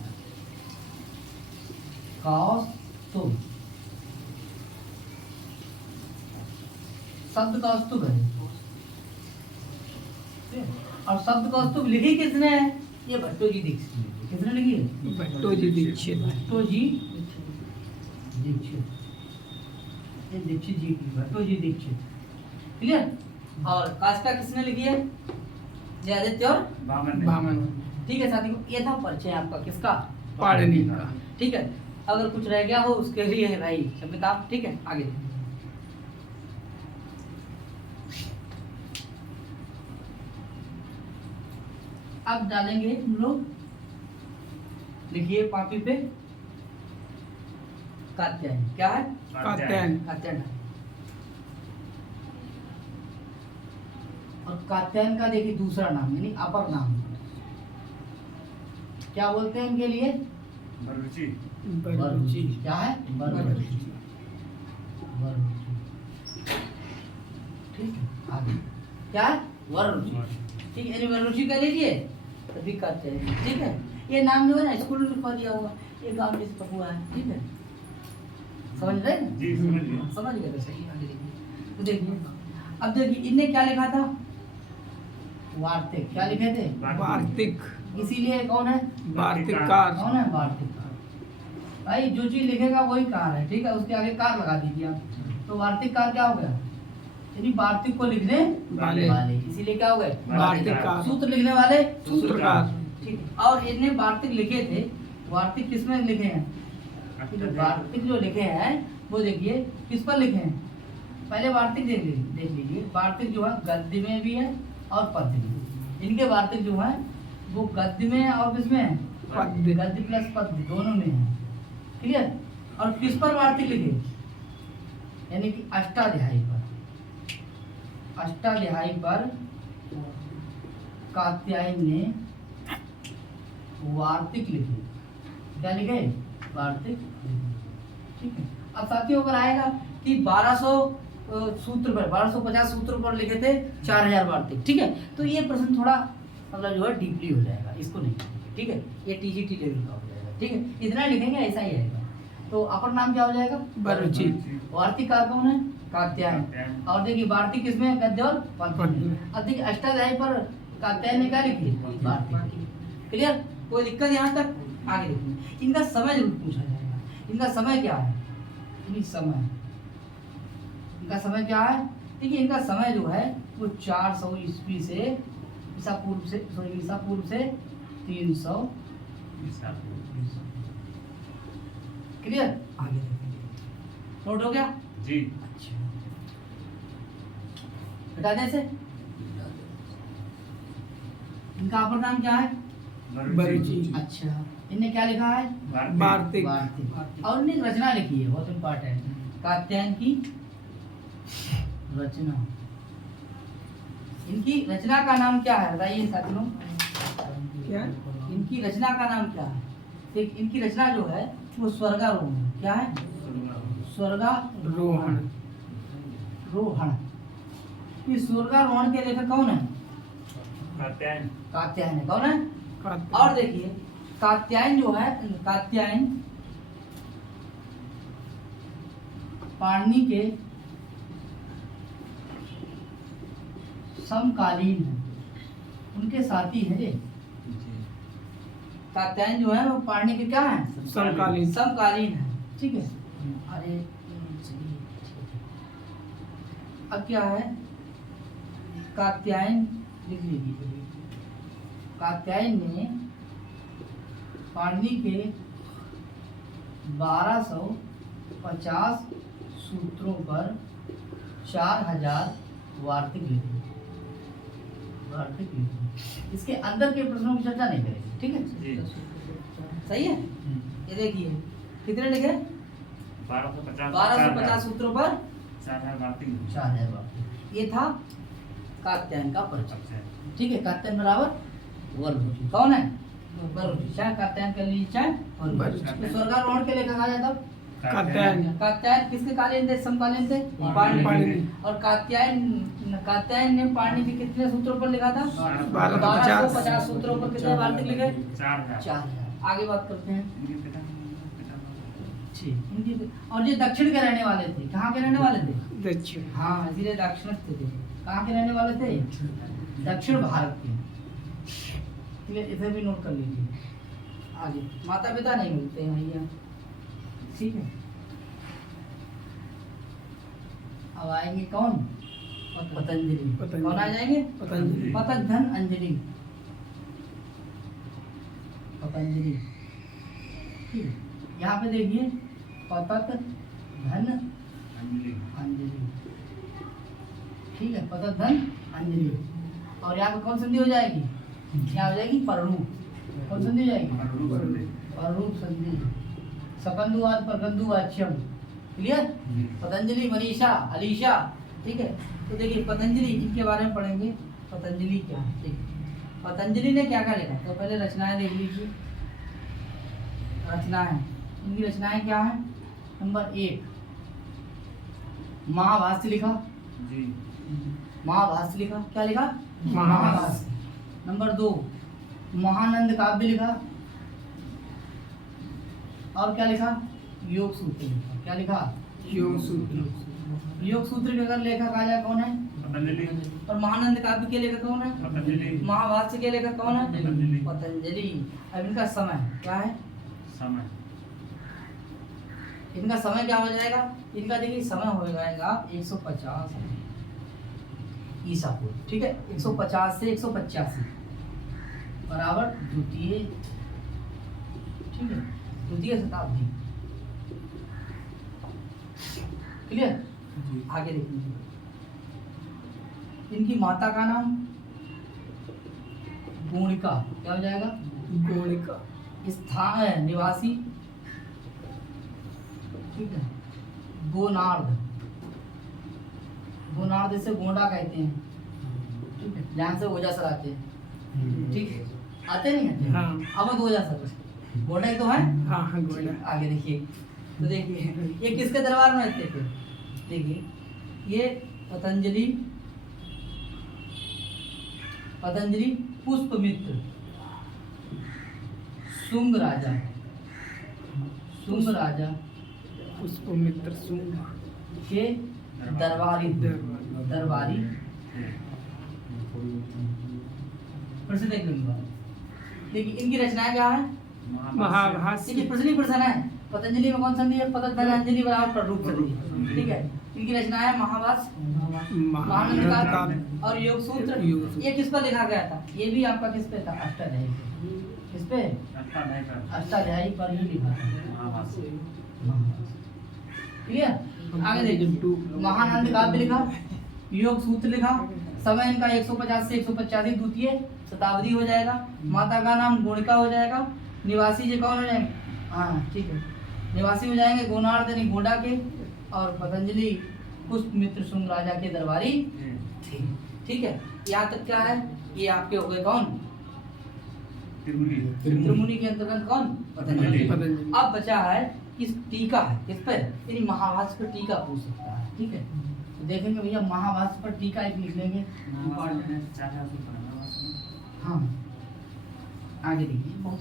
कौस्तुभ, शब्द कौस्तुभ है। और शब्द कौस्तुभ लिखी किसने है? ये भट्टोजी दीक्षित ने। किसने लिखी है? भट्टोजी दीक्षित। भट्टोजी दीक्षित, ये दीक्षित जी की, भट्टोजी दीक्षित। क्लियर? और काष्ठा किसने लिखी है? जय आदित्य और बामन। ठीक है साथियों, ये था परिचय आपका किसका? पाणिनि का। ठीक है, अगर कुछ रह गया हो उसके लिए है भाई क्षमता। ठीक है, आगे अब डालेंगे हम लोग, लिखिए पापी पे कात्यायन। क्या है? कात्यायन। कात्यायन। और कात्यायन का देखिए दूसरा नाम यानी अपर नाम क्या बोलते हैं इनके लिए? बररुचि। वररुचि। क्या है? वररुचि। वररुचि। ठीक है, आगे क्या है? वररुचि। ठीक है, वररुचि का लीजिए तभी कात्यायन। ठीक है, ये नाम जो है ना स्कूल में लिखवा दिया हुआ, ये गांव में से हुआ है। ठीक है, समझ रहे हैं? जी समझ गए। समझ गए, सही। आगे देखिए, तो देखिए अब देखिए इनने क्या लिखा था? वार्तिक। क्या लिखे थे? वार्तिक। इसीलिए कौन है? वार्तिककार। कौन है? वार्तिककार। भाई जो चीज लिखेगा वही कार है। ठीक है, उसके आगे कार लगा दीजिए आप, तो वार्तिककार क्या हो गया? यानी वार्तिक को लिखने वाले। इसीलिए क्या हो गए? वार्तिककार। सूत्र लिखने वाले सूत्रकार। ठीक है, और इनने वार्तिक लिखे थे। वार्तिक किसमें लिखे हैं? वार्तिक जो लिखे हैं वो देखिए किस पर लिखे हैं? पहले वार्तिक देख लीजिए। वार्तिक जो है गद्य में भी है और पद्य में। इनके वार्तिक जो है वो गद्य में है और किसमें है? पद्य। गद्य प्लस पद्य दोनों में है। क्लियर? और किस पर वार्तिक लिखे? यानी कि अष्टाध्यायी पर। अष्टाध्यायी पर कात्यायन ने वार्तिक लिखे। क्या लिखे? वार्तिक लिखे। ठीक है, अब साथियों अगर आएगा कि 1200 सूत्र पर 1250 सूत्र पर लिखे थे 4000 वार्तिक। ठीक है, तो ये प्रश्न थोड़ा मतलब जो है डीपली हो जाएगा, इसको नहीं। ठीक है, ये टीजीटी लेवल का हो जाएगा। ठीक है, इतना लिखेंगे ऐसा ही आएगा। तो अपर नाम क्या हो जाएगा? बररुचि। वार्तिककार कौन है? कात्यायन। और देखिए वार्तिक किसमें है? गद्य और पद्य। अब देखिए अष्टाध्यायी पर कात्यायन ने क्या लिखी? वार्तिक। क्लियर? कोई दिक्कत यहाँ तक? आगे देखिए, इनका समय जरूर पूछा जाएगा। इनका समय क्या है? समय, इनका समय क्या है? देखिए इनका समय जो है वो 400 ईस्वी से ईसा पूर्व से 300। क्लियर? आगे देखेंगे। नोट हो गया जी। अच्छा, बता दें से इनका अपर नाम क्या है? बररुचि। अच्छा, इनने क्या लिखा है? वार्तिक। वार्तिक। और इन्हें रचना लिखी है, बहुत इम्पोर्टेंट, कात्यायन की रचना। इनकी रचना का नाम क्या है बताइए साथियों? क्या? इनकी रचना का नाम क्या है? एक इनकी रचना जो है वो स्वर्गारोहण है। क्या है? रोहण। रोहण। इस स्वर्गारोहण के लेखक कौन है? कात्यायन। कात्यायन है। कौन है? और देखिए कात्यायन जो है, कात्यायन पाणिनि के समकालीन है, उनके साथी है ये। कात्यायन जो है वो पाणिनि के क्या है? समकालीन। समकालीन है। ठीक है, अरे अब क्या है? कात्यायन लिख लीजिए। कात्यायन ने पाणिनि के 1250 सूत्रों पर 4000 वार्तिक लिखे। वार्तिक लिखे। इसके अंदर के प्रश्नों की चर्चा नहीं करेंगे। ठीक है, सही है। ये देखिए कितने लिखे? 1250 सूत्रों पर 4000 वार्तिक। ये था कात्यायन का परिचय। ठीक है, कात्यायन बराबर वररुचि। कौन है? वररुचि। चाहे कात्यायन का लीजिए चाहे वररुचि। तो स्वर्गारोहण के लेखक आ जाता कात्यायन। कात्यायन किसके कालीन थे? समकालीन थे पाणिनि। पाणिनि। और कात्यायन ने पाणिनि के कितने सूत्रों पर लिखा था? 1250 सूत्रों पर। कितने वार्तिक लिखे? 4000। 4000। आगे बात करते हैं। ठीक। और ये दक्षिण के रहने वाले थे। कहाँ के रहने वाले थे? दक्षिण। हाँ, इसीलिए दाक्षिणात्य थे। कहाँ के रहने वाले थे? दक्षिण भारत के। ठीक है, इसे भी नोट कर लीजिए। आगे माता पिता नहीं मिलते हैं भैया। ठीक है, अब आएंगे कौन? पतंजलि। कौन आ जाएंगे? पतंजलि। पतधन अंजलि। पतंजलि। ठीक है, यहाँ पे देखिए पतत धन अंजलि। ठीक है, पतत धन अंजलि। और यहाँ पे कौन संधि हो जाएगी? यहाँ हो जाएगी पररूप। कौन संधि हो जाएगी? पररूप संधि। सकंदुवाद परगंदुवाच्यम। क्लियर? पतंजलि, मनीषा, अलीशा। ठीक है, तो देखिए पतंजलि, इनके बारे में पढ़ेंगे। पतंजलि क्या है? ठीक है, पतंजलि ने क्या क्या लिखा? तो पहले रचनाएं देख लीजिए। रचनाएं, इनकी रचनाएं क्या है? नंबर 1 महाभाष्य लिखा। महाभाष्य लिखा। क्या लिखा? महाभाष्य। नंबर 2 महानंद काव्य लिखा। और क्या लिखा? योग सूत्र लिखा। क्या लिखा? योग सूत्र। योग सूत्र के अगर लेखक आ जाए कौन है? पतंजलि। और महानंद काव्य के लेखक कौन है? पतंजलि। महाभाष्य के लेखक कौन है? पतंजलि। पतंजलि। अब इनका समय क्या है? समय। इनका समय क्या हो जाएगा? इनका देखिए समय हो जाएगा 150 ईसा पूर्व। ठीक है, 150 से 185 बराबर द्वितीय। ठीक है, द्वितीय शताब्दी। क्लियर? आगे देख लीजिए। इनकी माता का नाम गोणिका। क्या हो जाएगा? गोणिका। स्थान है निवासी। ठीक है, गोनार्ध। गोनार्ध से गोंडा कहते हैं। ठीक है, जहाँ से ओजा सर आते हैं। ठीक है, आते नहीं आते? हाँ। अब ओजा सर गोंडा ही तो है। हाँ हाँ गोंडा। आगे देखिए, तो देखिए ये किसके दरबार में रहते थे? देखिए ये पतंजलि, पतंजलि पुष्पमित्र शुंग राजा, शुंग राजा पुष्पमित्र शुंग के दरबारी दरबारी। फिर से देख लूंगा। देखिए इनकी रचनाएं क्या है? महाभाष्य। देखिए प्रश्न ही प्रश्न है। पतंजलि में कौन संधि है? पतत धन अंजलि बराबर प्ररूप संधि। ठीक है, इनकी रचनाएं है महाभाष्य, महानंद काव्य और योग सूत्र। ये किस पर लिखा गया था? ये भी आपका किस पे था? अष्टाध्यायी पे। किस पे? अष्टाध्यायी पर ही लिखा था। क्लियर? आगे देखिए, महानंद काव्य लिखा, योग सूत्र लिखा। समय इनका 150 से 185 द्वितीय शताब्दी हो जाएगा। माता का नाम गोणिका हो जाएगा। निवासी जी कौन हो जाएंगे? हाँ ठीक है, निवासी हो जाएंगे गोनार्ध यानी गोंडा के। और पतंजलि पुष्पमित्र शुंग राजा के दरबारी थे। ठीक है, यहाँ तक क्या है? ये आपके हो गए कौन? त्रिमुनि के अंतर्गत कौन? पतंजलि। अब बचा है किस टीका है? किस पर? यानी महाभाष्य पर टीका पूछ सकता है। ठीक है, तो देखेंगे भैया महाभाष्य पर टीका एक लिख लेंगे। हाँ, आगे देखिए बहुत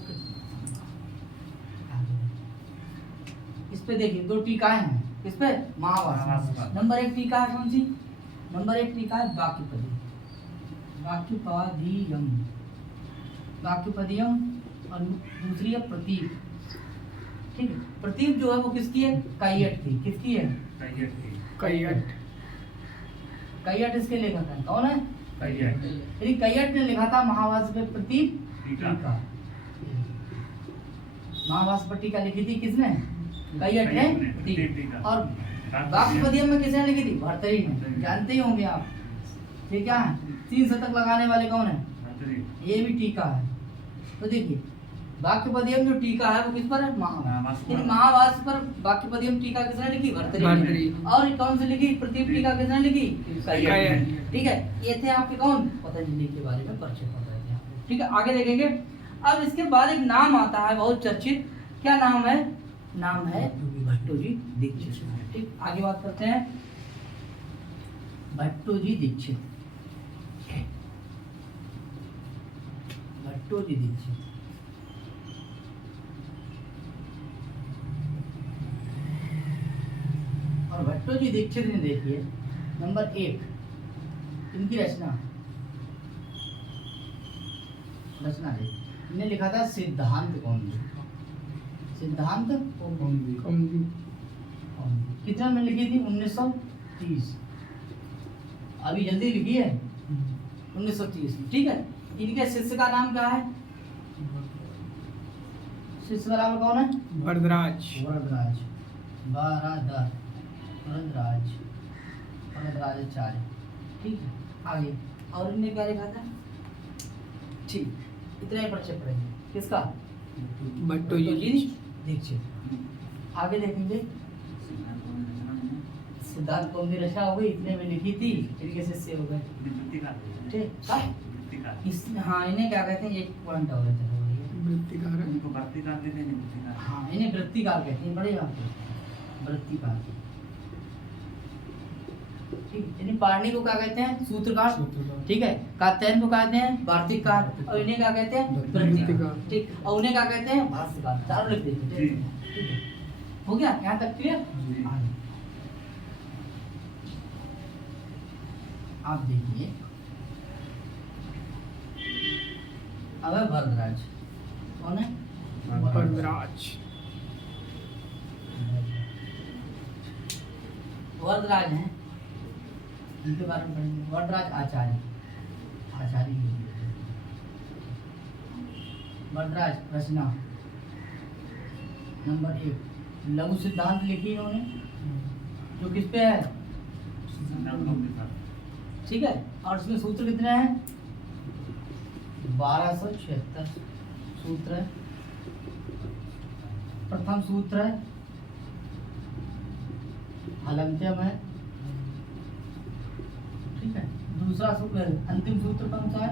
इस पे देखिए 2 टीकाएं हैं। किस पे? महाभाष्य। नंबर 1 टीका है कौन सी? नंबर 1 टीका है वाक्यपदी, वाक्यपदीयम, वाक्यपदीयम। और दूसरी है प्रतीक। ठीक है, प्रतीक जो है वो किसकी है? कैयट की। किसकी है? कैयट। कैयट इसके लेखक है। कौन है? यदि कैयट ने लिखा था महाभाष्य पे प्रतीक टीका। महाभाष्य पर टीका लिखी थी किसने? कैयट ने। और वाक्यपदीयम में किसने लिखी थी? भर्तृहरि ने। जानते ही होंगे आप। ठीक है, 3 शतक लगाने वाले कौन है? ये भी टीका है। तो देखिए वाक्यपदीयम जो टीका है वो किस पर है? महाभारत। यानी महाभारत पर वाक्यपदीयम टीका किसने लिखी? भर्तृहरि भर्तृहरि। ने। और कौन सी लिखी? प्रतीप टीका किसने लिखी? कायन। ठीक है, ये थे आपके कौन? पतंजलि के बारे में परिचय पता है। ठीक है, आगे देखेंगे। अब इसके बाद एक नाम आता है बहुत चर्चित। क्या नाम है? नाम है भट्टोजी दीक्षित। ठीक, आगे बात करते हैं भट्टोजी दीक्षित। भट्टोजी दीक्षित और भट्टोजी दीक्षित ने देखिए नंबर 1 इनकी रचना देखिए। इन्हें लिखा था सिद्धांत कौमुदी। सिद्धांत कौमुदी। कितना में लिखी थी? 1930। अभी जल्दी लिखी है 1930 में। ठीक है, इनके शिष्य का नाम क्या है? शिष्य का नाम कौन है? वरदराज। वरदराज वरदराजाचार्य। ठीक है, आगे और इनने क्या लिखा था? ठीक, इतना ही परिचय पढ़ेंगे किसका? भट्टोजी दीक्षित। आगे देखेंगे सिद्धांत कौमुदी रचना हो गई, इतने में लिखी थी, इनके शिष्य हो गए। ठीक, हाँ इन्हें क्या कहते हैं? एक पॉइंट और है, चलो ये वृत्तिकार है। हाँ इन्हें वृत्तिकार कहते हैं। बड़े आपको वृत्तिकार। ठीक, यानी पाणिनि को क्या कहते हैं? सूत्रकार। ठीक है, कात्यायन को कहते हैं वार्तिककार और इन्हें क्या कहते हैं? वृत्तिकार। ठीक, और उन्हें क्या कहते हैं? भाष्यकार। चारों लिख देते हैं। ठीक है, हो गया यहाँ तक क्लियर? आप देखिए अब है वरदराज। कौन है? वरदराज। वरदराज हैं, इनके बारे में पढ़ेंगे। वरदराज आचार्य। वरदराज रचना नंबर 1 लघु सिद्धांत लिखी इन्होंने, जो किस पे है? ठीक है, और इसमें सूत्र कितने हैं? 1276 सूत्र है। प्रथम सूत्र है हलंत्यम है। ठीक है, दूसरा सूत्र अंतिम सूत्र कौन सा है?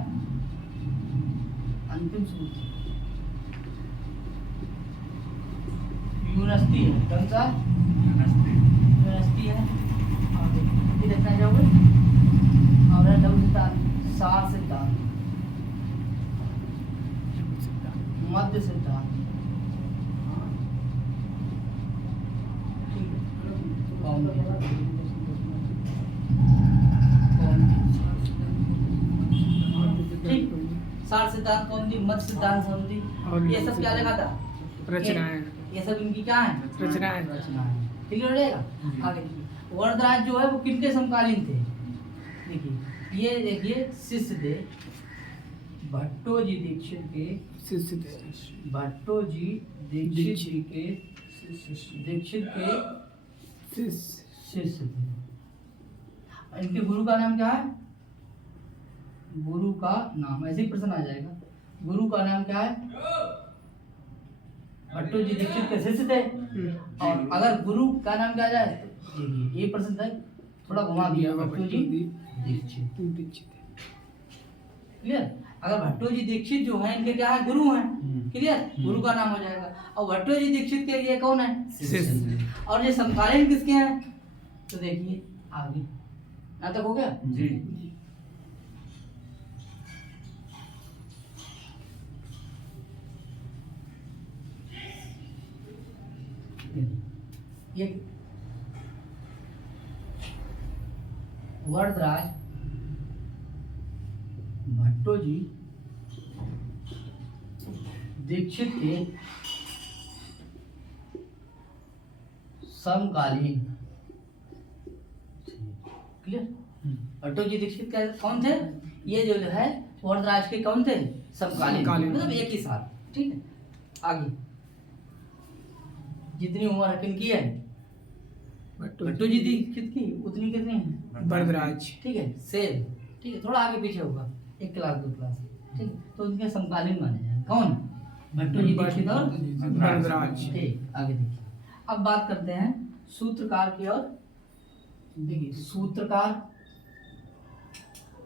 अंतिम सूत्र यूनस्ती है। कौन सा? यूनस्ती है। और कितनी रचना जाओगे? और है लघु सिद्धांत, सार सिद्धांत, मध्य सिद्धांत। ठीक है, ठीक, सार सिद्धांत कौमुदी, मध्य सिद्धांत कौमुदी, ये सब क्या लिखा था? रचनाएं। ये सब इनकी क्या है? रचनाएं। क्लियर हो जाएगा? आगे देखिए, वरदराज जो है वो किनके समकालीन थे? देखिए, ये देखिए शिष्य थे भट्टोजी दीक्षित के। शिष्य थे। भट्टोजी दीक्षित जी के शिष्य थे। इनके गुरु का नाम क्या है? गुरु का नाम ऐसे ही प्रश्न आ जाएगा। गुरु का नाम क्या है? भट्टोजी दीक्षित के शिष्य थे। और अगर गुरु का नाम क्या आ जाए तो देखिए ये प्रश्न था, थोड़ा घुमा दिया। भट्टोजी दीक्षित। क्लियर? अगर भट्टोजी दीक्षित जो है इनके क्या है? गुरु हैं। क्लियर? गुरु का नाम हो जाएगा। और भट्टोजी दीक्षित के ये कौन है? शिष्य। और ये समकालीन किसके हैं? तो देखिए आगे ना तक हो गया जी। ये वरदराज भट्टोजी दीक्षित के समकालीन। क्लियर? भट्टोजी दीक्षित का कौन थे? ये जो है वरदराज के कौन थे? समकालीन, मतलब एक ही साल। ठीक है, आगे जितनी उम्र किनकी है? भट्टोजी दीक्षित की उतनी कितनी है? वरदराज। ठीक है, सेम। ठीक है, थोड़ा आगे पीछे होगा, एक क्लास दो क्लास। ठीक है, तो उनके समकालीन माने जाएंगे। कौन? भट्टोजी दीक्षित और वरदराज। ठीक, आगे देखिए। अब बात करते हैं सूत्रकार की ओर। देखिए सूत्रकार,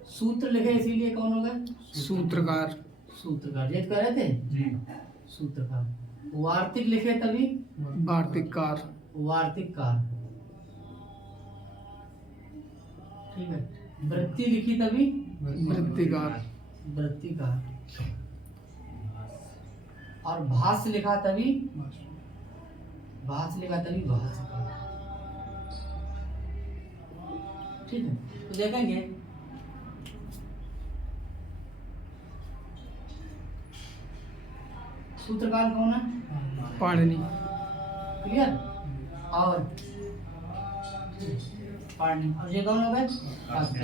सूत्र लिखे इसीलिए कौन हो गए? सूत्रकार। सूत्रकार, ये कह रहे थे जी। सूत्रकार। वार्तिक लिखे तभी वार्तिककार। वार्तिककार, ठीक है। वृत्ति लिखी तभी वृत्तिकार। वृत्तिकार, और भाष्य लिखा तभी भाष्यकार, ठीक है। तो देखेंगे सूत्रकार कौन है? पाणिनि। क्लियर। और पाणिनि, और ये कौन हो गए?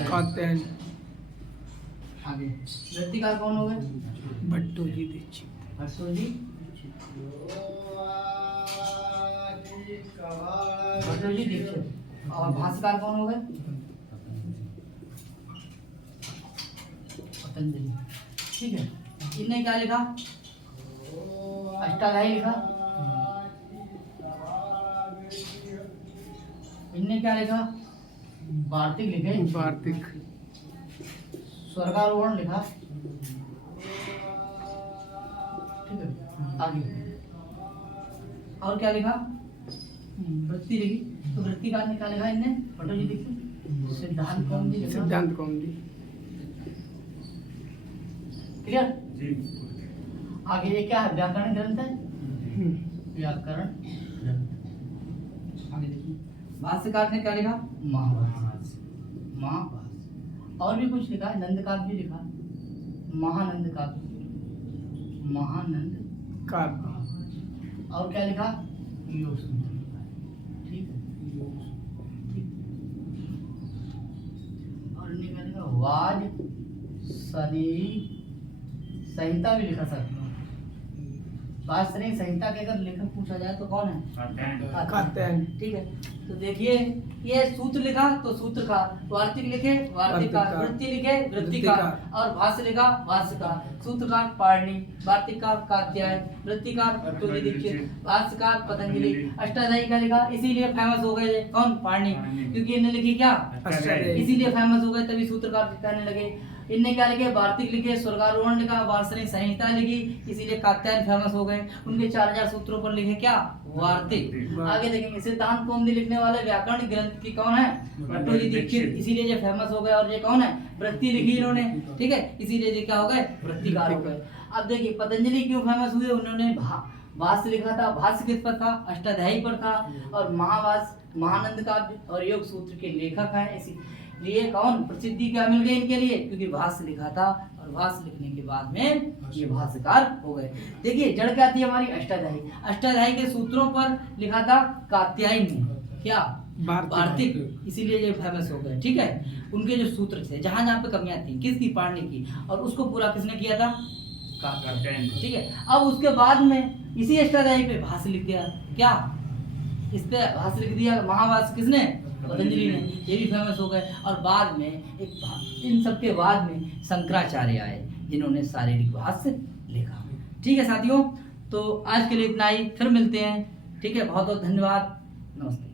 कात्यायन। आगे वृत्तिकार कौन हो गए? भट्टोजी दीक्षित। भट्टोजी दीक्षित। और भाष्यकार कौन हो गए? पतंजलि, ठीक है। इनने क्या लिखा? अष्टाध्यायी लिखा। इनने क्या लिखा? वार्तिक लिखे। वार्तिक। स्वर्गारोहण लिखा, ठीक है। आगे और क्या लिखा? वृत्ति लिखी। तो वृत्तिकार ने क्या लिखा? इनने भट्टोजी दीक्षित सिद्धांत कौमुदी लिखा। सिद्धांत कौमुदी। क्लियर। जी। आगे ये क्या है? व्याकरण ग्रंथ है। व्याकरण ग्रंथ। आगे देखिए भाष्यकार ने क्या लिखा? महाभाष्य। महाभाष्य। और भी कुछ लिखा है, नंद काव्य भी लिखा, महानंद काव्य, महानंद काव्य। और क्या लिखा? योग सूत्र लिखा, ठीक है। ठीक। और इन्हें क्या लिखा? वाज सनेई संहिता भी लिखा साथ में। वाज सनेई संहिता के अगर लेखक पूछा जाए तो कौन है? कात्यायन। ठीक है। तो देखिए ये सूत्र लिखा तो सूत्रकार, वार्तिक लिखे वार्तिककार, वृत्ति लिखे वृत्तिकार, और भाष्य लिखा भाष्यकार। सूत्रकार पाणिनि, वार्तिककार कात्यायन, वृत्तिकार भट्टोजी दीक्षित, भाष्यकार पतंजलि, अष्टाध्यायी का लिखा। इसीलिए फेमस हो गए कौन? पाणिनि, क्योंकि इन्हें लिखी क्या? अष्टाध्यायी। इसीलिए फेमस हो गए, तभी सूत्रकार कहने लगे। इनने क्या लिखे? वार्तिक लिखे, स्वर्गारोहण लिखा, वार्षिक संहिता लिखी, इसीलिए कात्यायन फेमस हो गए। उनके 4000 सूत्रों पर लिखे क्या? वार्तिक। आगे देखेंगे सिद्धांत कौमुदी लिखने वाले व्याकरण ग्रंथ की कौन है? भट्टोजी दीक्षित, इसीलिए ये फेमस हो गए। और ये कौन है? वृत्ति लिखी इन्होंने, ठीक है, इसीलिए ये क्या हो गए? वृत्तिकार हो गए। अब देखिए पतंजलि क्यों फेमस हुए? उन्होंने भाष्य लिखा था, भाष्य किस पर था? अष्टाध्यायी पर था। और महाभाष्य, महानंद काव्य और योग सूत्र के लेखक हैं। इसलिए कौन? प्रसिद्धि क्या मिल गई इनके लिए? क्योंकि भाष्य लिखा था, और भाष्य लिखने के बाद में ये भाष्यकार हो गए। देखिए जड़ क्या थी हमारी? अष्टाध्यायी। अष्टाध्यायी के सूत्रों पर लिखा था कात्यायन ने क्या? वार्तिक, इसीलिए ये फेमस हो गए, ठीक है। उनके जो सूत्र थे, जहां जहां पे कमियां थी, किसकी? पाणिनि की, और उसको पूरा किसने किया था? कात्यायन, ठीक है। अब उसके बाद में इसी अष्टाध्यायी पे भाष्य लिख दिया, क्या? इस पे भाष्य लिख दिया महाभाष्य, किसने? पतंजलि ने। ये भी फेमस हो गए। और बाद में इन सब के बाद में शंकराचार्य आए, जिन्होंने शारीरिक भाष्य लिखा। ठीक है साथियों, तो आज के लिए इतना ही, फिर मिलते हैं, ठीक है। बहुत बहुत धन्यवाद, नमस्ते।